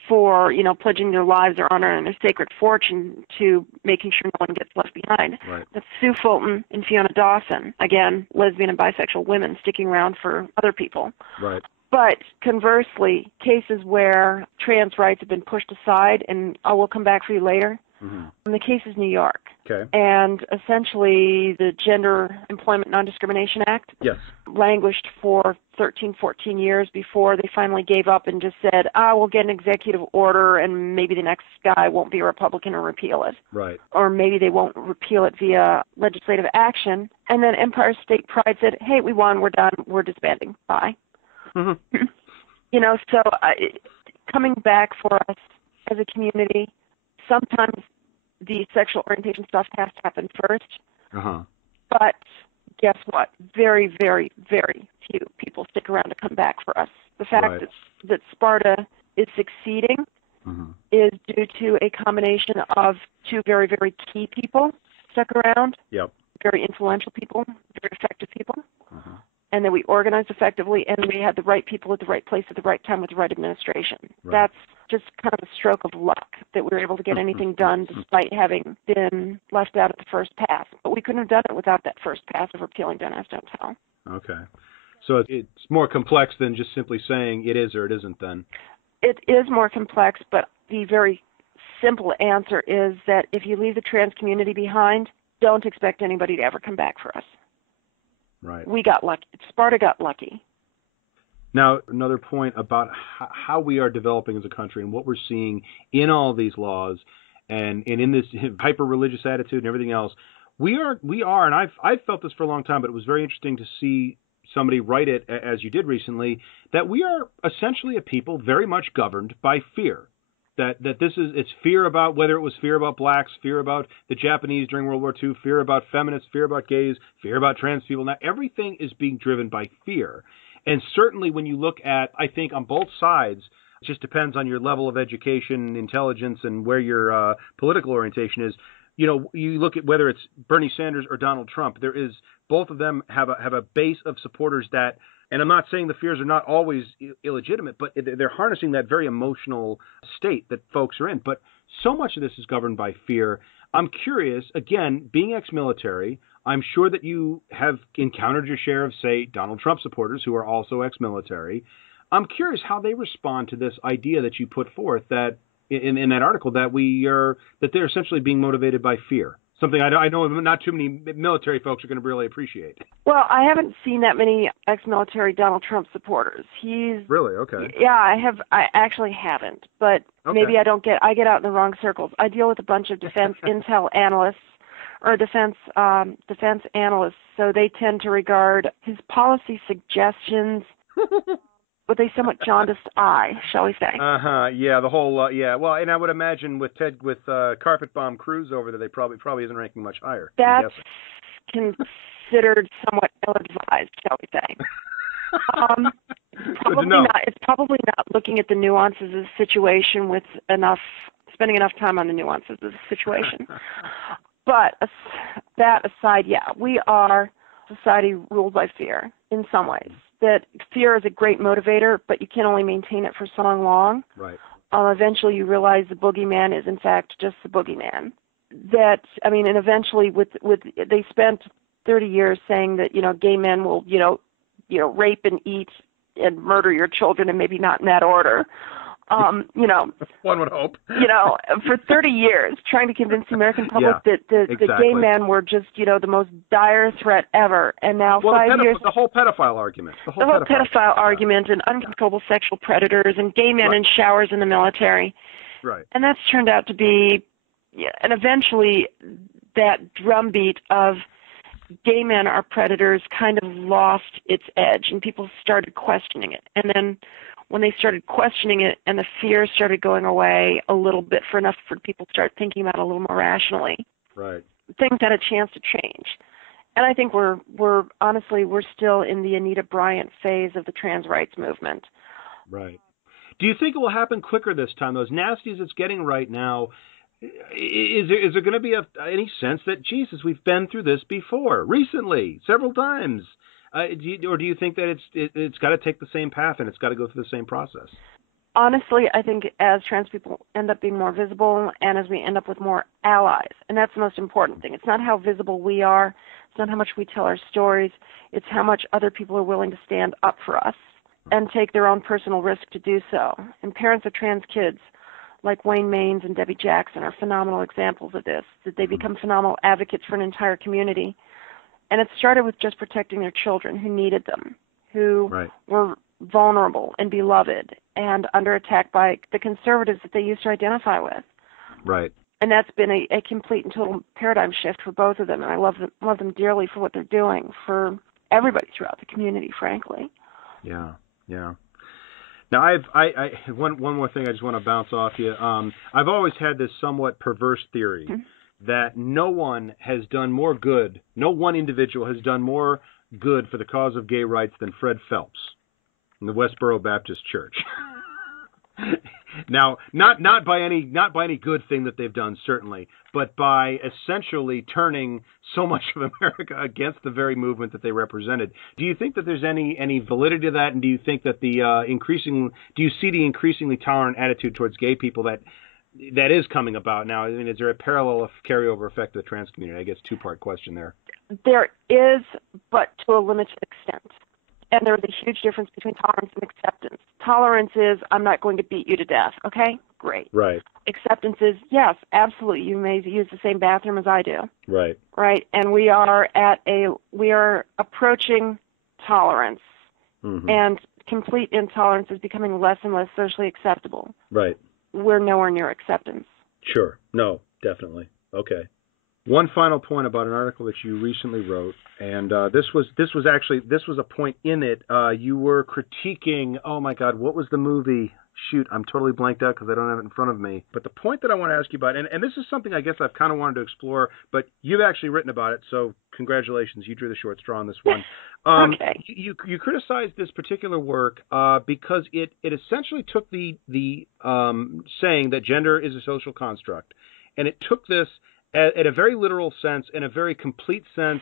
for, pledging their lives, their honor, and their sacred fortune to making sure no one gets left behind. That's Sue Fulton and Fiona Dawson. Again, lesbian and bisexual women sticking around for other people. Right. But conversely, cases where trans rights have been pushed aside, and I will come back for you later, the case is New York. Okay. And essentially the Gender Employment Non-Discrimination Act languished for 13, 14 years before they finally gave up and just said, we'll get an executive order and maybe the next guy won't be a Republican or repeal it. Right. Or maybe they won't repeal it via legislative action. And then Empire State Pride said, hey, we won, we're done, we're disbanding. Bye. So coming back for us as a community, sometimes the sexual orientation stuff has to happen first. But guess what? Very, very, very few people stick around to come back for us. The fact that SPARTA is succeeding is due to a combination of two very, very key people stuck around, very influential people, very effective people, and that we organized effectively, and we had the right people at the right place at the right time with the right administration. That's just kind of a stroke of luck that we were able to get anything done despite having been left out at the first pass. But we couldn't have done it without that first pass of repealing Don't Ask, Don't Tell. Okay. So it's more complex than just simply saying it is or it isn't then. It is more complex, but the very simple answer is that if you leave the trans community behind, don't expect anybody to ever come back for us. Right. We got lucky. SPARTA got lucky. Now, another point about how we are developing as a country and what we're seeing in all these laws and in this hyper-religious attitude and everything else, we are, and I've felt this for a long time, but it was very interesting to see somebody write it, as you did recently, that we are essentially a people very much governed by fear. That it's fear about, whether it was fear about blacks, fear about the Japanese during World War II, fear about feminists, fear about gays, fear about trans people. Now everything is being driven by fear. And certainly when you look at, I think on both sides, it just depends on your level of education, intelligence, and where your political orientation is. You know, you look at whether it's Bernie Sanders or Donald Trump, there is, both of them have a base of supporters that, and I'm not saying the fears are not always illegitimate, but they're harnessing that very emotional state that folks are in. But so much of this is governed by fear. I'm curious, again, being ex-military, I'm sure that you have encountered your share of, say, Donald Trump supporters who are also ex-military. I'm curious how they respond to this idea that you put forth, that in that article, that they're essentially being motivated by fear. Something I know not too many military folks are going to really appreciate. Well, I haven't seen that many ex-military Donald Trump supporters. He's really okay. Yeah, I actually haven't, but okay. Maybe I get out in the wrong circles. I deal with a bunch of defense intel analysts or defense analysts, so they tend to regard his policy suggestions with a somewhat jaundiced eye, shall we say? Yeah, the whole yeah. Well, and I would imagine with Carpet Bomb Cruz over there, they probably isn't ranking much higher. That's considered somewhat ill-advised, shall we say? Probably not. It's probably not looking at the nuances of the situation with spending enough time on the nuances of the situation. But that aside, yeah, we are a society ruled by fear in some ways. That fear is a great motivator, but you can only maintain it for so long. Right. Eventually you realize the boogeyman is in fact just the boogeyman. And eventually they spent 30 years saying that, gay men will, rape and eat and murder your children, and maybe not in that order. One would hope. For 30 years, trying to convince the American public that the gay men were just, the most dire threat ever. And now 5 years... The whole pedophile argument. The whole pedophile argument and uncontrollable sexual predators and gay men in showers in the military. Right. And that's turned out to be... and eventually that drumbeat of gay men are predators kind of lost its edge, and people started questioning it. And then when they started questioning it and the fear started going away a little bit for people to start thinking about it a little more rationally, right, things had a chance to change. And I think we're still in the Anita Bryant phase of the trans rights movement. Right. Do you think it will happen quicker this time? As nasty as it's getting right now, is there going to be any sense that, Jesus, we've been through this before, recently, several times? Do you think that it's got to take the same path and it's got to go through the same process? Honestly, I think as trans people end up being more visible and as we end up with more allies, and that's the most important thing. It's not how visible we are. It's not how much we tell our stories. It's how much other people are willing to stand up for us and take their own personal risk to do so. And parents of trans kids like Wayne Maines and Debbie Jackson are phenomenal examples of this, that they become phenomenal advocates for an entire community. And it started with just protecting their children who needed them, who were vulnerable and beloved and under attack by the conservatives that they used to identify with. Right. And that's been a complete and total paradigm shift for both of them. And I love them dearly for what they're doing for everybody throughout the community, frankly. Yeah, yeah. Now, one more thing I just want to bounce off you. I've always had this somewhat perverse theory that no one individual has done more good for the cause of gay rights than Fred Phelps in the Westboro Baptist Church. Now, not by any good thing that they've done, certainly, but by essentially turning so much of America against the very movement that they represented. Do you think that there's any validity to that, and do you think that do you see the increasingly tolerant attitude towards gay people that is coming about now? I mean, is there a parallel carryover effect to the trans community? I guess two-part question there. There is, but to a limited extent. And there's a huge difference between tolerance and acceptance. Tolerance is, I'm not going to beat you to death. Okay? Great. Right. Acceptance is, yes, absolutely. You may use the same bathroom as I do. Right. Right. And we are approaching tolerance. Mm-hmm. And complete intolerance is becoming less and less socially acceptable. Right. We're nowhere near acceptance. Sure. No, definitely. Okay. One final point about an article that you recently wrote, and this was a point in it. You were critiquing. Oh my God, what was the movie? shoot, I'm totally blanked out because I don't have it in front of me. But the point that I want to ask you about, and this is something I guess I've kind of wanted to explore, but you've actually written about it, so congratulations, you drew the short straw on this one. Okay. You criticized this particular work because it essentially took the saying that gender is a social construct, and it took this at a very literal sense, in a very complete sense,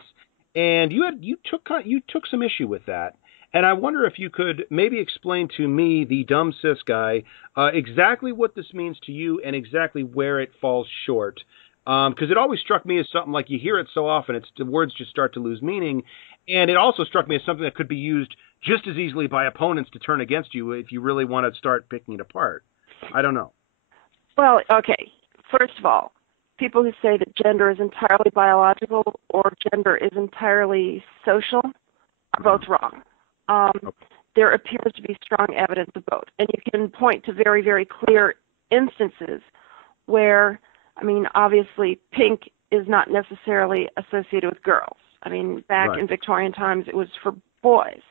and you took some issue with that. And I wonder if you could maybe explain to me, the dumb cis guy, exactly what this means to you and exactly where it falls short. Because it always struck me as something like you hear it so often, the words just start to lose meaning. And it also struck me as something that could be used just as easily by opponents to turn against you if you really want to start picking it apart. I don't know. Well, okay. First of all, people who say that gender is entirely biological or gender is entirely social are both wrong. There appears to be strong evidence of both. And you can point to very, very clear instances where, I mean, obviously pink is not necessarily associated with girls. I mean, back in Victorian times, it was for boys.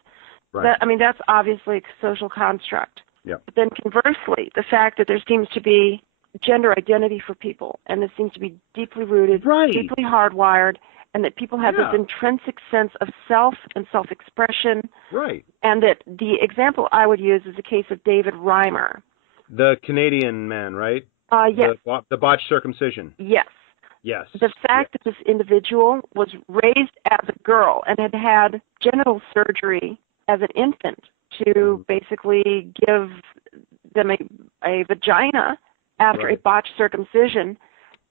Right. That's obviously a social construct. Yep. But then conversely, the fact that there seems to be gender identity for people, and this seems to be deeply rooted, deeply hardwired, and that people have this intrinsic sense of self and self-expression. Right. And that the example I would use is the case of David Reimer. The Canadian man, right? Yes. The botched circumcision. Yes. Yes. The fact that this individual was raised as a girl and had genital surgery as an infant to basically give them a vagina after a botched circumcision,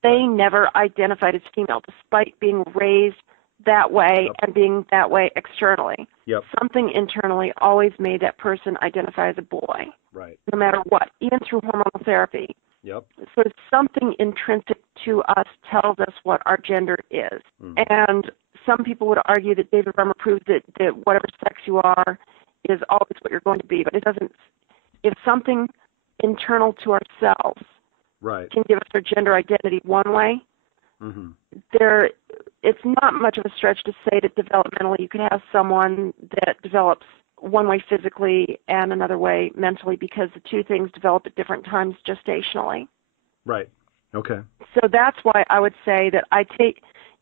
they never identified as female, despite being raised that way and being that way externally. Yep. Something internally always made that person identify as a boy, no matter what, even through hormonal therapy. Yep. So something intrinsic to us tells us what our gender is. And some people would argue that David Reimer proved that whatever sex you are is always what you're going to be, but it doesn't. If something internal to ourselves can give us our gender identity one way, it's not much of a stretch to say that developmentally you could have someone that develops one way physically and another way mentally, because the two things develop at different times gestationally. Right. Okay. So that's why I would say that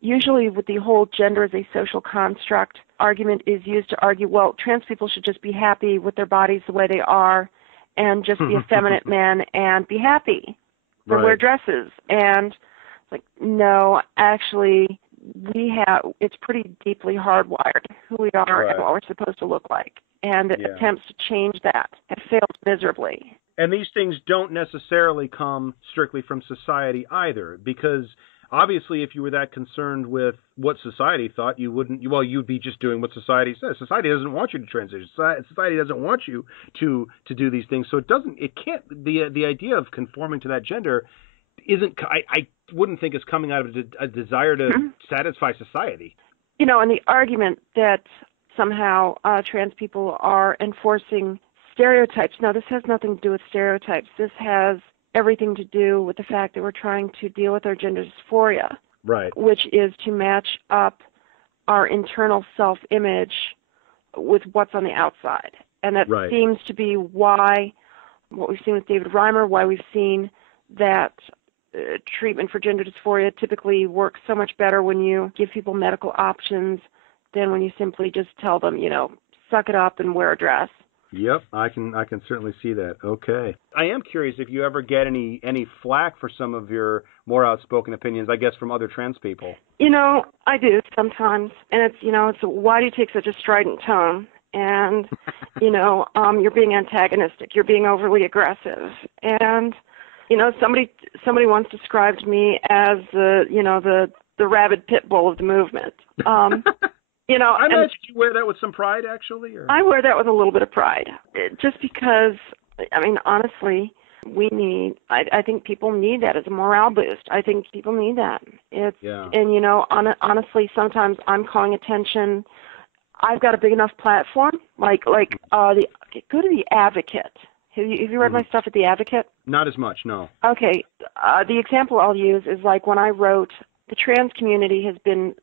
usually with the whole gender as a social construct argument is used to argue, well, trans people should just be happy with their bodies the way they are and just be effeminate men and be happy. Or wear dresses. And it's like, no, actually, it's pretty deeply hardwired who we are and what we're supposed to look like. And attempts to change that have failed miserably. And these things don't necessarily come strictly from society either, because obviously if you were that concerned with what society thought, you'd be just doing what society says. Society doesn't want you to transition. Society doesn't want you to do these things. So the idea of conforming to that gender I wouldn't think is coming out of a desire to satisfy society. And the argument that somehow trans people are enforcing stereotypes. Now, this has nothing to do with stereotypes. This has everything to do with the fact that we're trying to deal with our gender dysphoria, which is to match up our internal self-image with what's on the outside. And that seems to be why, what we've seen with David Reimer, why we've seen that treatment for gender dysphoria typically works so much better when you give people medical options than when you simply just tell them, suck it up and wear a dress. Yep, I can certainly see that. Okay. I am curious if you ever get any flack for some of your more outspoken opinions, I guess, from other trans people. I do sometimes. And it's why do you take such a strident tone? And, you're being antagonistic. You're being overly aggressive. And, somebody once described me as the rabid pit bull of the movement. I imagine you wear that with some pride, actually? Or? I wear that with a little bit of pride. Just because, honestly, I think people need that as a morale boost. I think people need that. And, honestly, sometimes I'm calling attention. I've got a big enough platform, go to The Advocate. Have you read my stuff at The Advocate? Not as much, no. Okay. The example I'll use is when I wrote, the trans community has been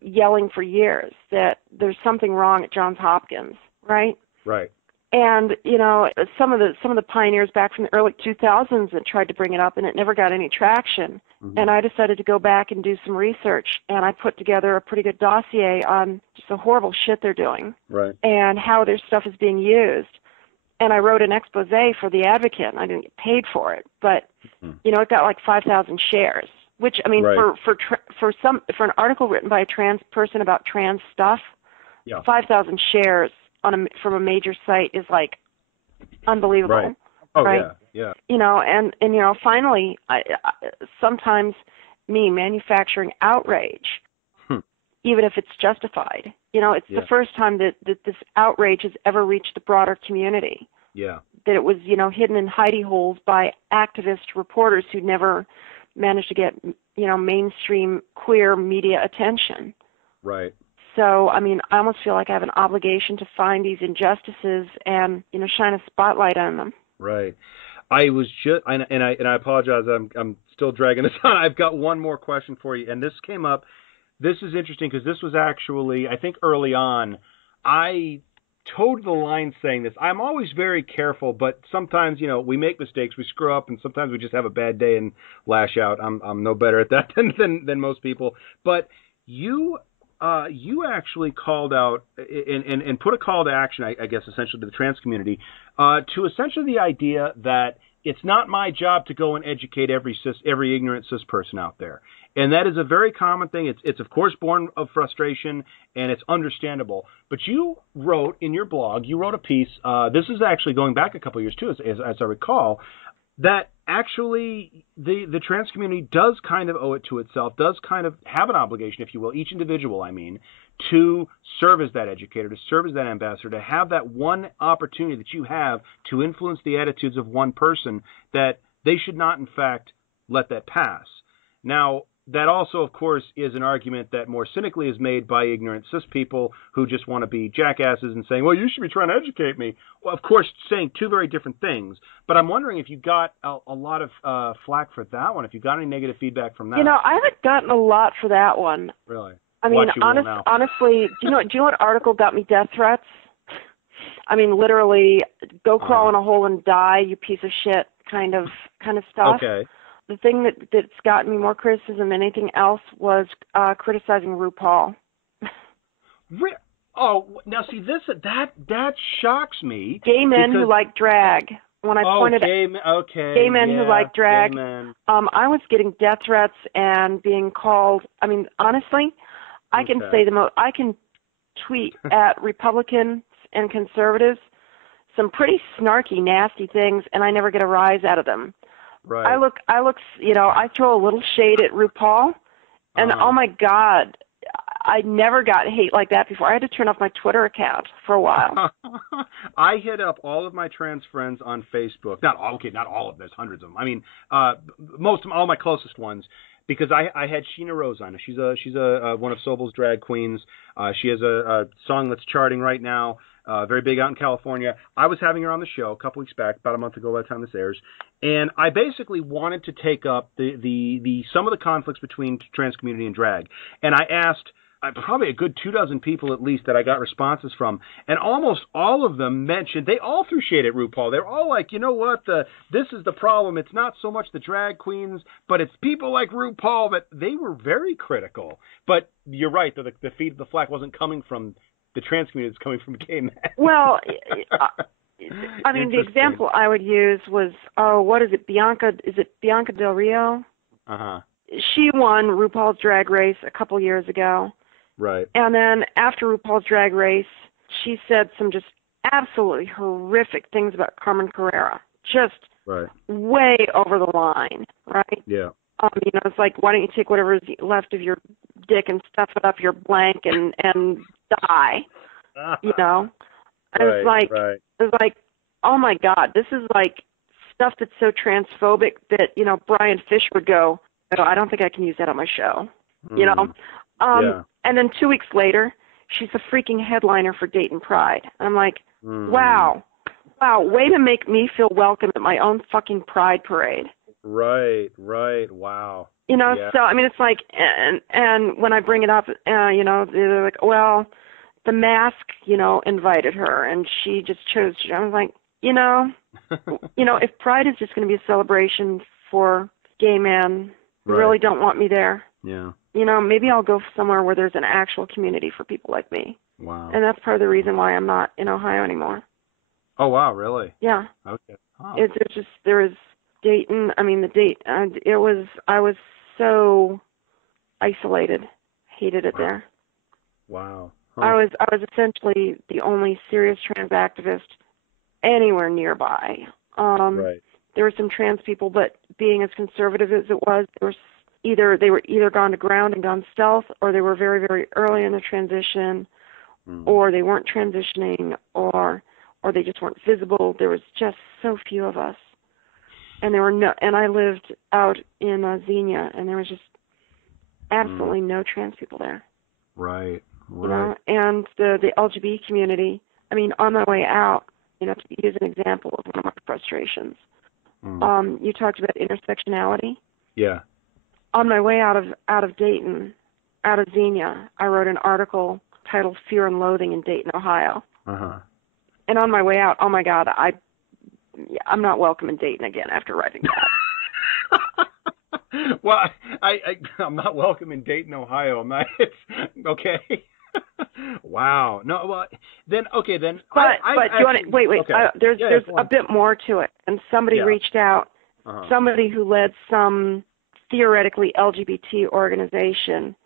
yelling for years that there's something wrong at Johns Hopkins, right? Right. And some of the pioneers back from the early 2000s that tried to bring it up, and it never got any traction. Mm-hmm. And I decided to go back and do some research, and I put together a pretty good dossier on just the horrible shit they're doing, right, and how their stuff is being used. And I wrote an expose for the Advocate, and I didn't get paid for it, but it got like 5,000 shares. Which, I mean, right. for an article written by a trans person about trans stuff, 5,000 shares from a major site is like unbelievable. Right. Oh, right? Yeah. And finally, I sometimes manufacturing outrage, even if it's justified. It's the first time that this outrage has ever reached the broader community. Yeah. That it was, hidden in hidey holes by activist reporters who never managed to get, mainstream queer media attention. Right. So, I mean, I almost feel like I have an obligation to find these injustices and, shine a spotlight on them. Right. I was just, and I apologize, I'm still dragging this on. I've got one more question for you, and this came up. This is interesting because this was actually, I think early on, I towed the line saying this. I'm always very careful, but sometimes, we make mistakes, we screw up, and sometimes we just have a bad day and lash out. I'm no better at that than most people. But you actually called out and put a call to action, I guess, essentially to the trans community, to essentially the idea that it's not my job to go and educate every ignorant cis person out there. And that is a very common thing. It's of course born of frustration, and it's understandable. But you wrote in your blog, you wrote a piece, this is actually going back a couple of years too, as I recall, that actually the trans community does kind of owe it to itself, does kind of have an obligation, if you will, each individual, to serve as that educator, to serve as that ambassador, to have that one opportunity that you have to influence the attitudes of one person, that they should not, in fact, let that pass. Now, that also, of course, is an argument that more cynically is made by ignorant cis people who just want to be jackasses and saying, well, you should be trying to educate me. Well, of course, saying two very different things. But I'm wondering if you got a lot of flack for that one, if you got any negative feedback from that. I haven't gotten a lot for that one. Really? I mean, honestly, do you know what article got me death threats? I mean, literally, go crawl in a hole and die, you piece of shit kind of stuff. Okay. The thing that's gotten me more criticism than anything else was criticizing RuPaul. Oh, now see, that shocks me. Gay men who like drag. When I pointed gay men who like drag, I was getting death threats and being called. I mean, honestly, I can say I can tweet at Republicans and conservatives some pretty snarky, nasty things, and I never get a rise out of them. Right. I look, I throw a little shade at RuPaul, and oh my God, I never got hate like that before. I had to turn off my Twitter account for a while. I hit up all of my trans friends on Facebook. Not all of them. There's hundreds of them. I mean, most of them, all my closest ones, because I had Sheena Rose on. She's a one of Sobel's drag queens. She has a song that's charting right now. Very big out in California. I was having her on the show a couple weeks back, about a month ago by the time this airs, and I basically wanted to take up the some of the conflicts between trans community and drag. And I asked probably a good 24 people at least that I got responses from, and almost all of them mentioned, they all threw shade at RuPaul. They're all like, you know what, this is the problem. It's not so much the drag queens, but it's people like RuPaul. That they were very critical. But you're right, the feed of the flack wasn't coming from the trans community, is coming from gay men. Well, I mean, the example I would use was, what is it, Bianca Del Rio? Uh-huh. She won RuPaul's Drag Race a couple years ago. Right. And then after RuPaul's Drag Race, she said some just absolutely horrific things about Carmen Carrera. Just way over the line, right? Yeah. It's like, why don't you take whatever's left of your dick and stuff it up your blank and die, And it's like, oh my God, this is like stuff that's so transphobic that, Brian Fish would go, I don't think I can use that on my show, And then 2 weeks later, she's a freaking headliner for Dayton Pride. And I'm like, wow, way to make me feel welcome at my own fucking pride parade. Right, wow. So, I mean, it's like, and when I bring it up, they're like, well, the mask, invited her, and she just chose to. I was like, if Pride is just going to be a celebration for gay men, you really don't want me there. Yeah. Maybe I'll go somewhere where there's an actual community for people like me. Wow. And that's part of the reason why I'm not in Ohio anymore. Oh, wow, really? Yeah. Okay. Oh. There was Dayton. I mean, I was so isolated. Hated it there. Wow. Huh. I was essentially the only serious trans activist anywhere nearby. Right. There were some trans people, but being as conservative as it was, they were either gone to ground and gone stealth, or they were very, very early in the transition, or they weren't transitioning, or they just weren't visible. There was just so few of us, and and I lived out in Xenia, and there was just absolutely no trans people there. Right. Right. And the LGBT community. I mean, on my way out, to use an example of one of my frustrations. You talked about intersectionality. Yeah. On my way out of Dayton, out of Xenia, I wrote an article titled "Fear and Loathing in Dayton, Ohio." Uh-huh. And on my way out, oh my God, I'm not welcome in Dayton again after writing that. Well, I'm not welcome in Dayton, Ohio. I'm not. It's okay. Wow. No. Well, then okay. Then. But you want to wait? Okay. There's a bit more to it. And somebody reached out. Uh-huh. Somebody who led some theoretically LGBT organization,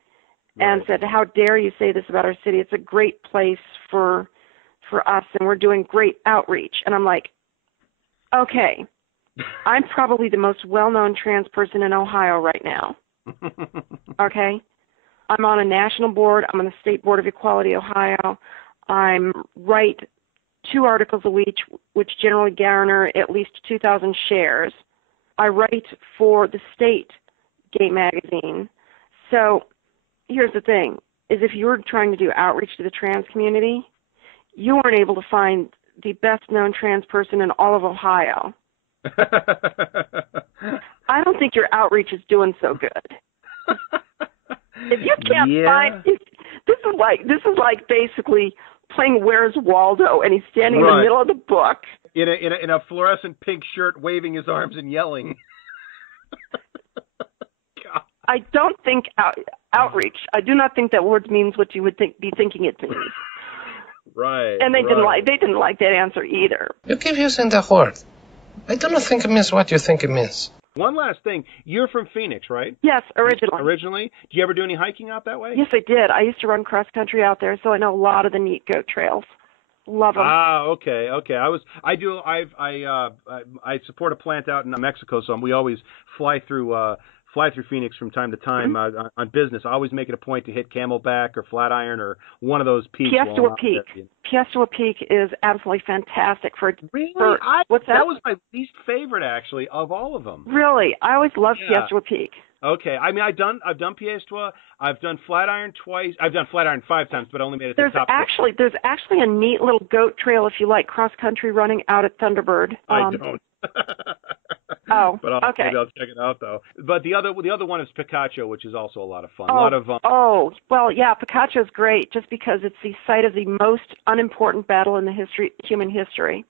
and said, "How dare you say this about our city? It's a great place for us, and we're doing great outreach." And I'm like, okay. I'm probably the most well-known trans person in Ohio right now. Okay? I'm on a national board. I'm on the State Board of Equality, Ohio. I write 2 articles a week, which generally garner at least 2,000 shares. I write for the state gay magazine. So here's the thing, is if you were trying to do outreach to the trans community, you weren't able to find the best-known trans person in all of Ohio. I don't think your outreach is doing so good. If you can't find, this is like basically playing Where's Waldo, and he's standing in the middle of the book in a fluorescent pink shirt, waving his arms and yelling. I don't think outreach. I do not think that word means what you would be thinking it means. Right. And they didn't like that answer either. You keep using that word. I do not think it means what you think it means. One last thing. You're from Phoenix, right? Yes, originally. Originally? Do you ever do any hiking out that way? Yes, I did. I used to run cross country out there, so I know a lot of the neat goat trails. Love them. Ah, okay. I support a plant out in Mexico, so we always fly through Phoenix from time to time on business. I always make it a point to hit Camelback or Flatiron or one of those peaks. Piestewa Peak is absolutely fantastic for. Really? What's that? That was my least favorite, actually, of all of them. Really? I always loved Piestewa Peak. Okay. I mean, I've done Piestewa. I've done Flatiron twice. I've done Flatiron 5 times, but only made it to the top. There's actually a neat little goat trail if you like cross country running out at Thunderbird. I don't. Oh, but okay. Maybe I'll check it out though. But the other one is Picacho, which is also a lot of fun. Picacho's great just because it's the site of the most unimportant battle in human history.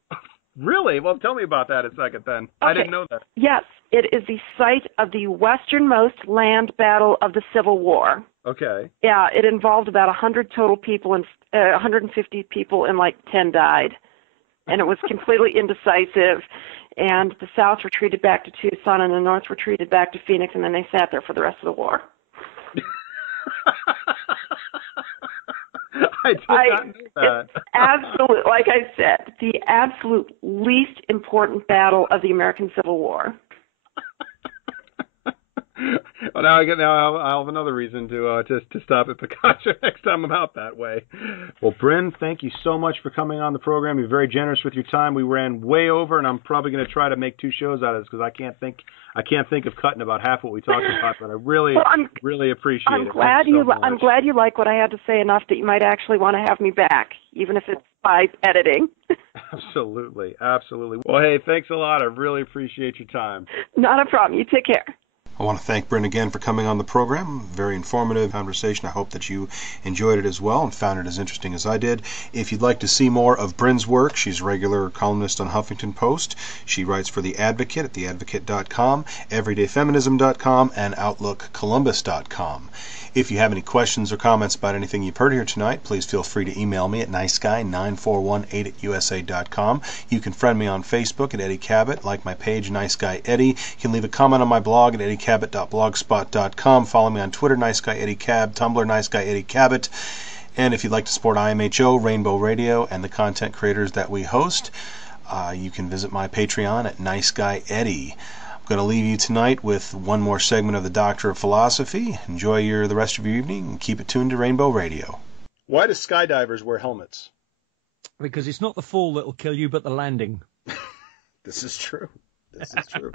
Really? Well, tell me about that a second then. Okay. I didn't know that. Yes, it is the site of the westernmost land battle of the Civil War. Okay. Yeah, it involved about 100 total people and 150 people, and like 10 died. And it was completely indecisive. And the South retreated back to Tucson, and the North retreated back to Phoenix, and then they sat there for the rest of the war. I did not know that. It's absolute, like I said, the absolute least important battle of the American Civil War. Well, I'll have another reason to stop at Picacho next time I'm out that way. Well, Brynn, thank you so much for coming on the program. You're very generous with your time. We ran way over, and I'm probably going to try to make 2 shows out of this because I can't think of cutting about half what we talked about. But I really appreciate it. I'm glad you like what I had to say enough that you might actually want to have me back, even if it's by editing. Absolutely. Well, hey, thanks a lot. I really appreciate your time. Not a problem. You take care. I want to thank Brynn again for coming on the program. Very informative conversation. I hope that you enjoyed it as well and found it as interesting as I did. If you'd like to see more of Brynn's work, she's a regular columnist on Huffington Post. She writes for The Advocate at theadvocate.com, everydayfeminism.com, and outlookcolumbus.com. If you have any questions or comments about anything you've heard here tonight, please feel free to email me at niceguy9418@usa.com. You can friend me on Facebook at Eddie Cabot, like my page, Nice Guy Eddie. You can leave a comment on my blog at eddiecabot.blogspot.com. Follow me on Twitter, Nice Guy Eddie Cab, Tumblr, Nice Guy Eddie Cabot. And if you'd like to support IMHO, Rainbow Radio, and the content creators that we host, you can visit my Patreon at Nice Guy Eddie. I'm going to leave you tonight with one more segment of the Doctor of Philosophy. Enjoy the rest of your evening and keep it tuned to Rainbow Radio. Why do skydivers wear helmets? Because it's not the fall that'll kill you, but the landing. This is true. This is true.